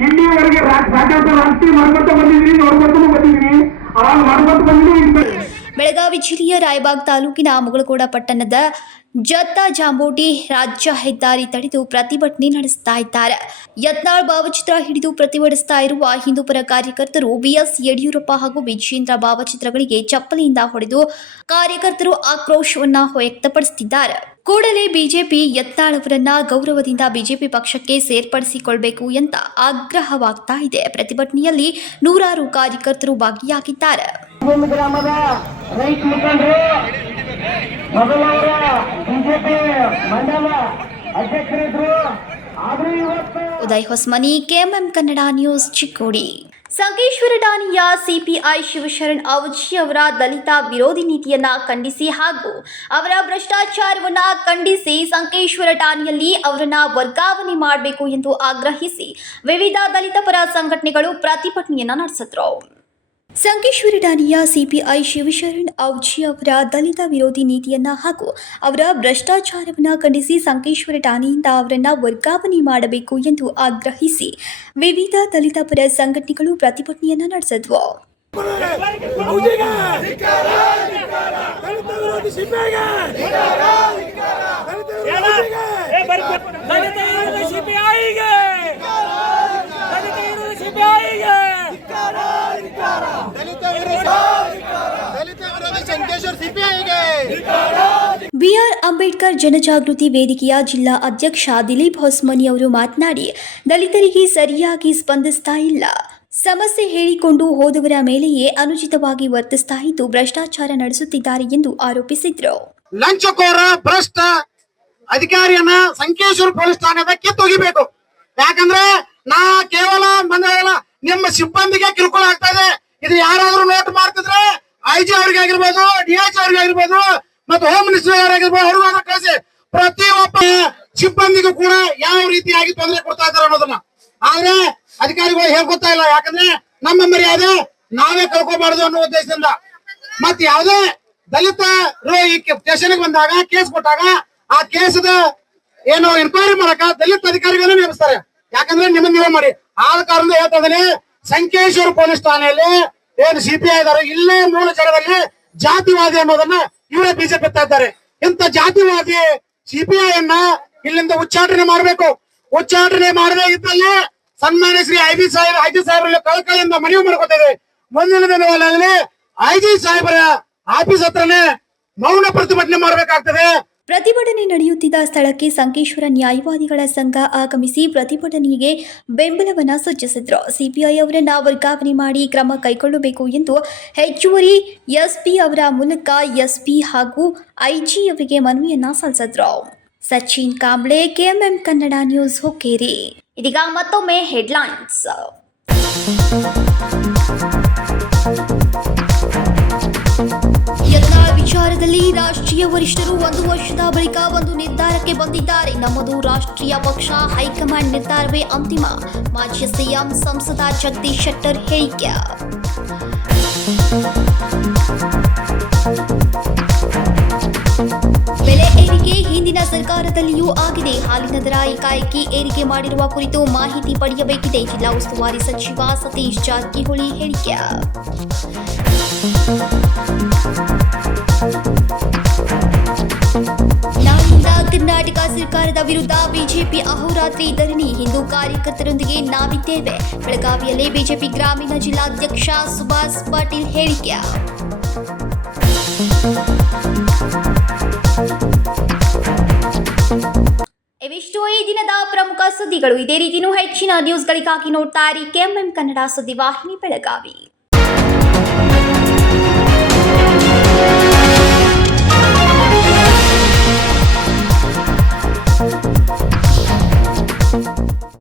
ಇಲ್ಲಿವರೆಗೆ ಸಾಕಷ್ಟು ರಾಜಕೀಯ ಮಾಡ್ಕೊತ ಬಂದಿದ್ದೀನಿ, ನೋಡ್ಕೊತ ಬಂದಿದ್ದೀನಿ. ಅವಾಗ ಮಾಡ್ಕೊತ ಬಂದಿದ್ದೀನಿ. ಬೆಳಗಾವಿ ಜಿಲ್ಲೆಯ ರಾಯಬಾಗ್ ತಾಲೂಕಿನ ಮುಗಳಖೋಡ ಪಟ್ಟಣದ ಜತ್ತ ಜಾಂಬೋಟಿ ರಾಜ್ಯ ಹೆದ್ದಾರಿ ತಡೆದು ಪ್ರತಿಭಟನೆ ನಡೆಸ್ತಾ ಇದ್ದಾರೆ. ಯತ್ನಾಳ್ ಭಾವಚಿತ್ರ ಹಿಡಿದು ಪ್ರತಿಭಟಿಸ್ತಾ ಇರುವ ಹಿಂದೂಪರ ಕಾರ್ಯಕರ್ತರು ಬಿಎಸ್ ಯಡಿಯೂರಪ್ಪ ಹಾಗೂ ವಿಜೇಂದ್ರ ಭಾವಚಿತ್ರಗಳಿಗೆ ಚಪ್ಪಲಿಯಿಂದ ಹೊಡೆದು ಕಾರ್ಯಕರ್ತರು ಆಕ್ರೋಶವನ್ನ ವ್ಯಕ್ತಪಡಿಸುತ್ತಿದ್ದಾರೆ. ಕೂಡಲೇ ಬಿಜೆಪಿ ಯತ್ನಾಳ್ ಅವರನ್ನ ಗೌರವದಿಂದ ಬಿಜೆಪಿ ಪಕ್ಷಕ್ಕೆ ಸೇರ್ಪಡಿಸಿಕೊಳ್ಬೇಕು ಅಂತ ಆಗ್ರಹವಾಗ್ತಾ ಇದೆ. ಪ್ರತಿಭಟನೆಯಲ್ಲಿ ನೂರಾರು ಕಾರ್ಯಕರ್ತರು ಭಾಗಿಯಾಗಿದ್ದಾರೆ. ಗ್ರಾಮದ ರೈತ ಮುಖಂಡರು ಮೊದಲವರ ಬಿಜೆಪಿ ಮಂಡಲ ಅಧ್ಯಕ್ಷರಿದ್ರು. ಆದ್ರೂ ಇವತ್ತು ಉದಯ್ ಹೊಸ್ಮನಿ, ಕೆಎಂಎಂ ಕನ್ನಡ ನ್ಯೂಸ್, ಚಿಕ್ಕೋಡಿ. ಸಂಕೇಶ್ವರ ಠಾಣೆಯ ಸಿಪಿಐ ಶಿವಶರಣ್ ಅವಜಿ ಅವರ ದಲಿತ ವಿರೋಧಿ ನೀತಿಯನ್ನ ಖಂಡಿಸಿ ಹಾಗೂ ಅವರ ಭ್ರಷ್ಟಾಚಾರವನ್ನ ಖಂಡಿಸಿ ಸಂಕೇಶ್ವರ ಠಾಣೆಯಲ್ಲಿ ಅವರನ್ನ ವರ್ಗಾವಣೆ ಮಾಡಬೇಕು ಎಂದು ಆಗ್ರಹಿಸಿ ವಿವಿಧ ದಲಿತ ಪರ ಸಂಘಟನೆಗಳು ಪ್ರತಿಭಟನೆಯನ್ನ ನಡೆಸಿದ್ರು. ಸಂಕೇಶ್ವರ ಠಾಣೆಯ ಸಿಪಿಐ ಶಿವಶರಣ್ ಅವಜಿ ಅವರ ದಲಿತ ವಿರೋಧಿ ನೀತಿಯನ್ನ ಹಾಗೂ ಅವರ ಭ್ರಷ್ಟಾಚಾರವನ್ನು ಖಂಡಿಸಿ ಸಂಕೇಶ್ವರ ಠಾಣೆಯಿಂದ ಅವರನ್ನ ವರ್ಗಾವಣೆ ಮಾಡಬೇಕು ಎಂದು ಆಗ್ರಹಿಸಿ ವಿವಿಧ ದಲಿತ ಪರ ಸಂಘಟನೆಗಳು ಪ್ರತಿಭಟನೆಯನ್ನ ನಡೆಸಿದ್ವು. ಬಿಆರ್ ಅಂಬೇಡ್ಕರ್ ಜನಜಾಗೃತಿ ವೇದಿಕೆಯ ಜಿಲ್ಲಾ ಅಧ್ಯಕ್ಷ ದಿಲೀಪ್ ಹೊಸ್ಮನಿ ಅವರು ಮಾತನಾಡಿ, ದಲಿತರಿಗೆ ಸರಿಯಾಗಿ ಸ್ಪಂದಿಸ್ತಾ ಇಲ್ಲ, ಸಮಸ್ಯೆ ಹೇಳಿಕೊಂಡು ಹೋದವರ ಮೇಲೆಯೇ ಅನುಚಿತವಾಗಿ ವರ್ತಿಸ್ತಾ ಇದ್ದು ಭ್ರಷ್ಟಾಚಾರ ನಡೆಸುತ್ತಿದ್ದಾರೆ ಎಂದು ಆರೋಪಿಸಿದರು. ಲಂಚಕೋರ ಭ್ರಷ್ಟ ಅಧಿಕಾರಿಯನ್ನ ಸಂಕೇಶ್ವರ ಪೊಲೀಸ್ ಠಾಣೆದ ಕಿತ್ತೊಗಿಬೇಕು. ಯಾಕಂದ್ರೆ ನಾ ಕೇವಲ ನಿಮ್ಮ ಸಿಬ್ಬಂದಿಗೆ ಕಿರುಕುಳ ಆಗ್ತಾ ಇದೆ. ಇದು ಯಾರಾದ್ರೂ ನೋಟ್ ಮಾಡ್ತಿದ್ರೆ ಐಜಿ ಅವ್ರಿಗೆ ಆಗಿರ್ಬೋದು, ಡಿಎಚ್ ಅವ್ರಿಗೆ ಆಗಿರ್ಬೋದು, ಮತ್ತು ಹೋಮ್ ಮಿನಿಸ್ಟರ್ ಅವರಾಗಿರ್ಬೋದು, ಅವ್ರಿಗೂ ಕಳಿಸಿ ಪ್ರತಿಯೊಬ್ಬ ಸಿಬ್ಬಂದಿಗೂ ಕೂಡ ಯಾವ ರೀತಿಯಾಗಿ ತೊಂದರೆ ಕೊಡ್ತಾ ಇದ್ದಾರೆ ಅನ್ನೋದನ್ನ. ಆದ್ರೆ ಅಧಿಕಾರಿಗಳು ಹೇಳ್ಕೊತಾ ಇಲ್ಲ. ಯಾಕಂದ್ರೆ ನಮ್ಮ ಮರ್ಯಾದೆ ನಾವೇ ಕಳ್ಕೊಬಾರ್ದು ಅನ್ನೋ ಉದ್ದೇಶದಿಂದ. ಮತ್ತೆ ಯಾವುದೇ ದಲಿತರು ಈ ಸ್ಟೇಷನ್ಗೆ ಬಂದಾಗ ಕೇಸ್ ಕೊಟ್ಟಾಗ ಆ ಕೇಸದ ಏನು ಎನ್ಕ್ವೈರಿ ಮಾಡಕ ದಲಿತ ಅಧಿಕಾರಿಗಳನ್ನ ನೇಮಿಸ್ತಾರೆ. ಯಾಕಂದ್ರೆ ನೀವು ಮಾಡಿ ಆದ ಕಾರಣ ಹೇಳ್ತಾ ಇದ್ದೀನಿ, ಸಂಕೇಶ್ವರ ಪೊಲೀಸ್ ಠಾಣೆಯಲ್ಲಿ ಏನು ಸಿಪಿಐ ಇದಾರೆ, ಇಲ್ಲೇ ಮೂಲ ಜಾಗದಲ್ಲಿ ಜಾತಿವಾದಿ ಅನ್ನೋದನ್ನ ಇವರೇ ಬಿಜೆಪಿ ಎತ್ತಾ ಇದ್ದಾರೆ. ಇಂಥ ಜಾತಿವಾದಿ ಸಿಪಿಐ ಅನ್ನ ಇಲ್ಲಿಂದ ಉಚ್ಚಾಟನೆ ಮಾಡಬೇಕು. ಉಚ್ಚಾಟನೆ ಮಾಡದೇ ಇದ್ದಲ್ಲಿ ಸನ್ಮಾನ್ಯ ಶ್ರೀ ಐಜಿ ಸಾಹೇಬರಲ್ಲಿ ಕಳಕಳಿಯಿಂದ ಮನವಿ ಮಾಡ್ಕೊತೇವೆ. ಮುಂದಿನ ದಿನಗಳಲ್ಲಿ ಐಜಿ ಸಾಹೇಬರ ಆಫೀಸ್ ಹತ್ರನೇ ಮೌನ ಪ್ರತಿಭಟನೆ ಮಾಡಬೇಕಾಗ್ತದೆ. ಪ್ರತಿಭಟನೆ ನಡೆಯುತ್ತಿದ್ದ ಸ್ಥಳಕ್ಕೆ ಸಂಕೇಶ್ವರ ನ್ಯಾಯವಾದಿಗಳ ಸಂಘ ಆಗಮಿಸಿ ಪ್ರತಿಭಟನೆಗೆ ಬೆಂಬಲವನ್ನು ಸೂಚಿಸಿದ್ರು. ಸಿಪಿಐ ಅವರನ್ನ ವರ್ಗಾವಣೆ ಮಾಡಿ ಕ್ರಮ ಕೈಗೊಳ್ಳಬೇಕು ಎಂದು ಹೆಚ್ಚುವರಿ ಎಸ್ಪಿ ಅವರ ಮೂಲಕ ಎಸ್ಪಿ ಹಾಗೂ ಐಜಿ ಅವರಿಗೆ ಮನವಿಯನ್ನ ಸಲ್ಲಿಸಿದ್ರು. Sachin Kamble, KMM Kannada news, Hukkeri. ಇದೀಗ ಮತ್ತೊಮ್ಮೆ ಹೆಡ್ಲೈನ್ಸ್. ಯತ್ನಾಳ್ ವಿಚಾರದಲ್ಲಿ ರಾಷ್ಟ್ರೀಯ ವರಿಷ್ಠರು 1 ವರ್ಷದ ಬಳಿಕ ಒಂದು ನಿರ್ಧಾರಕ್ಕೆ ಬಂದಿದ್ದಾರೆ. ನಮ್ಮದು ರಾಷ್ಟ್ರೀಯ ಪಕ್ಷ, ಹೈಕಮಾಂಡ್ ನಿರ್ಧಾರವೇ ಅಂತಿಮ. ಮಾಜಿ ಸಿಎಂ ಸಂಸದ ಜಗದೀಶ್ ಶೆಟ್ಟರ್ ಹೇಳಿಕೆ. ಬೆಲೆ ಏರಿಕೆ ಹಿಂದಿನ ಸರ್ಕಾರದಲ್ಲಿಯೂ ಆಗಿದೆ. ಹಾಲಿನ ದರ ಏಕಾಏಕಿ ಏರಿಕೆ ಮಾಡಿರುವ ಕುರಿತು ಮಾಹಿತಿ ಪಡೆಯಬೇಕಿದೆ. ಜಿಲ್ಲಾ ಉಸ್ತುವಾರಿ ಸಚಿವ ಸತೀಶ್ ಜಾರಕಿಹೊಳಿ ಹೇಳಿಕೆ. ನಾಳಿಂದ ಕರ್ನಾಟಕ ಸರ್ಕಾರದ ವಿರುದ್ಧ ಬಿಜೆಪಿ ಅಹೋರಾತ್ರಿ ಧರಣಿ. ಹಿಂದೂ ಕಾರ್ಯಕರ್ತರೊಂದಿಗೆ ನಾವಿದ್ದೇವೆ. ಬೆಳಗಾವಿಯಲ್ಲಿ ಬಿಜೆಪಿ ಗ್ರಾಮೀಣ ಜಿಲ್ಲಾಧ್ಯಕ್ಷ ಸುಭಾಷ್ ಪಾಟೀಲ್ ಹೇಳಿಕೆ. ಇವಿಷ್ಟು ಈ ದಿನದ ಪ್ರಮುಖ ಸುದ್ದಿಗಳು. ಇದೇ ರೀತಿಯೂ ಹೆಚ್ಚಿನ ನ್ಯೂಸ್ಗಳಿಗಾಗಿ ನೋಡ್ತಾ ಇರಿ ಕೆಎಂಎಂ ಕನ್ನಡ ಸುದ್ದಿವಾಹಿನಿ ಬೆಳಗಾವಿ.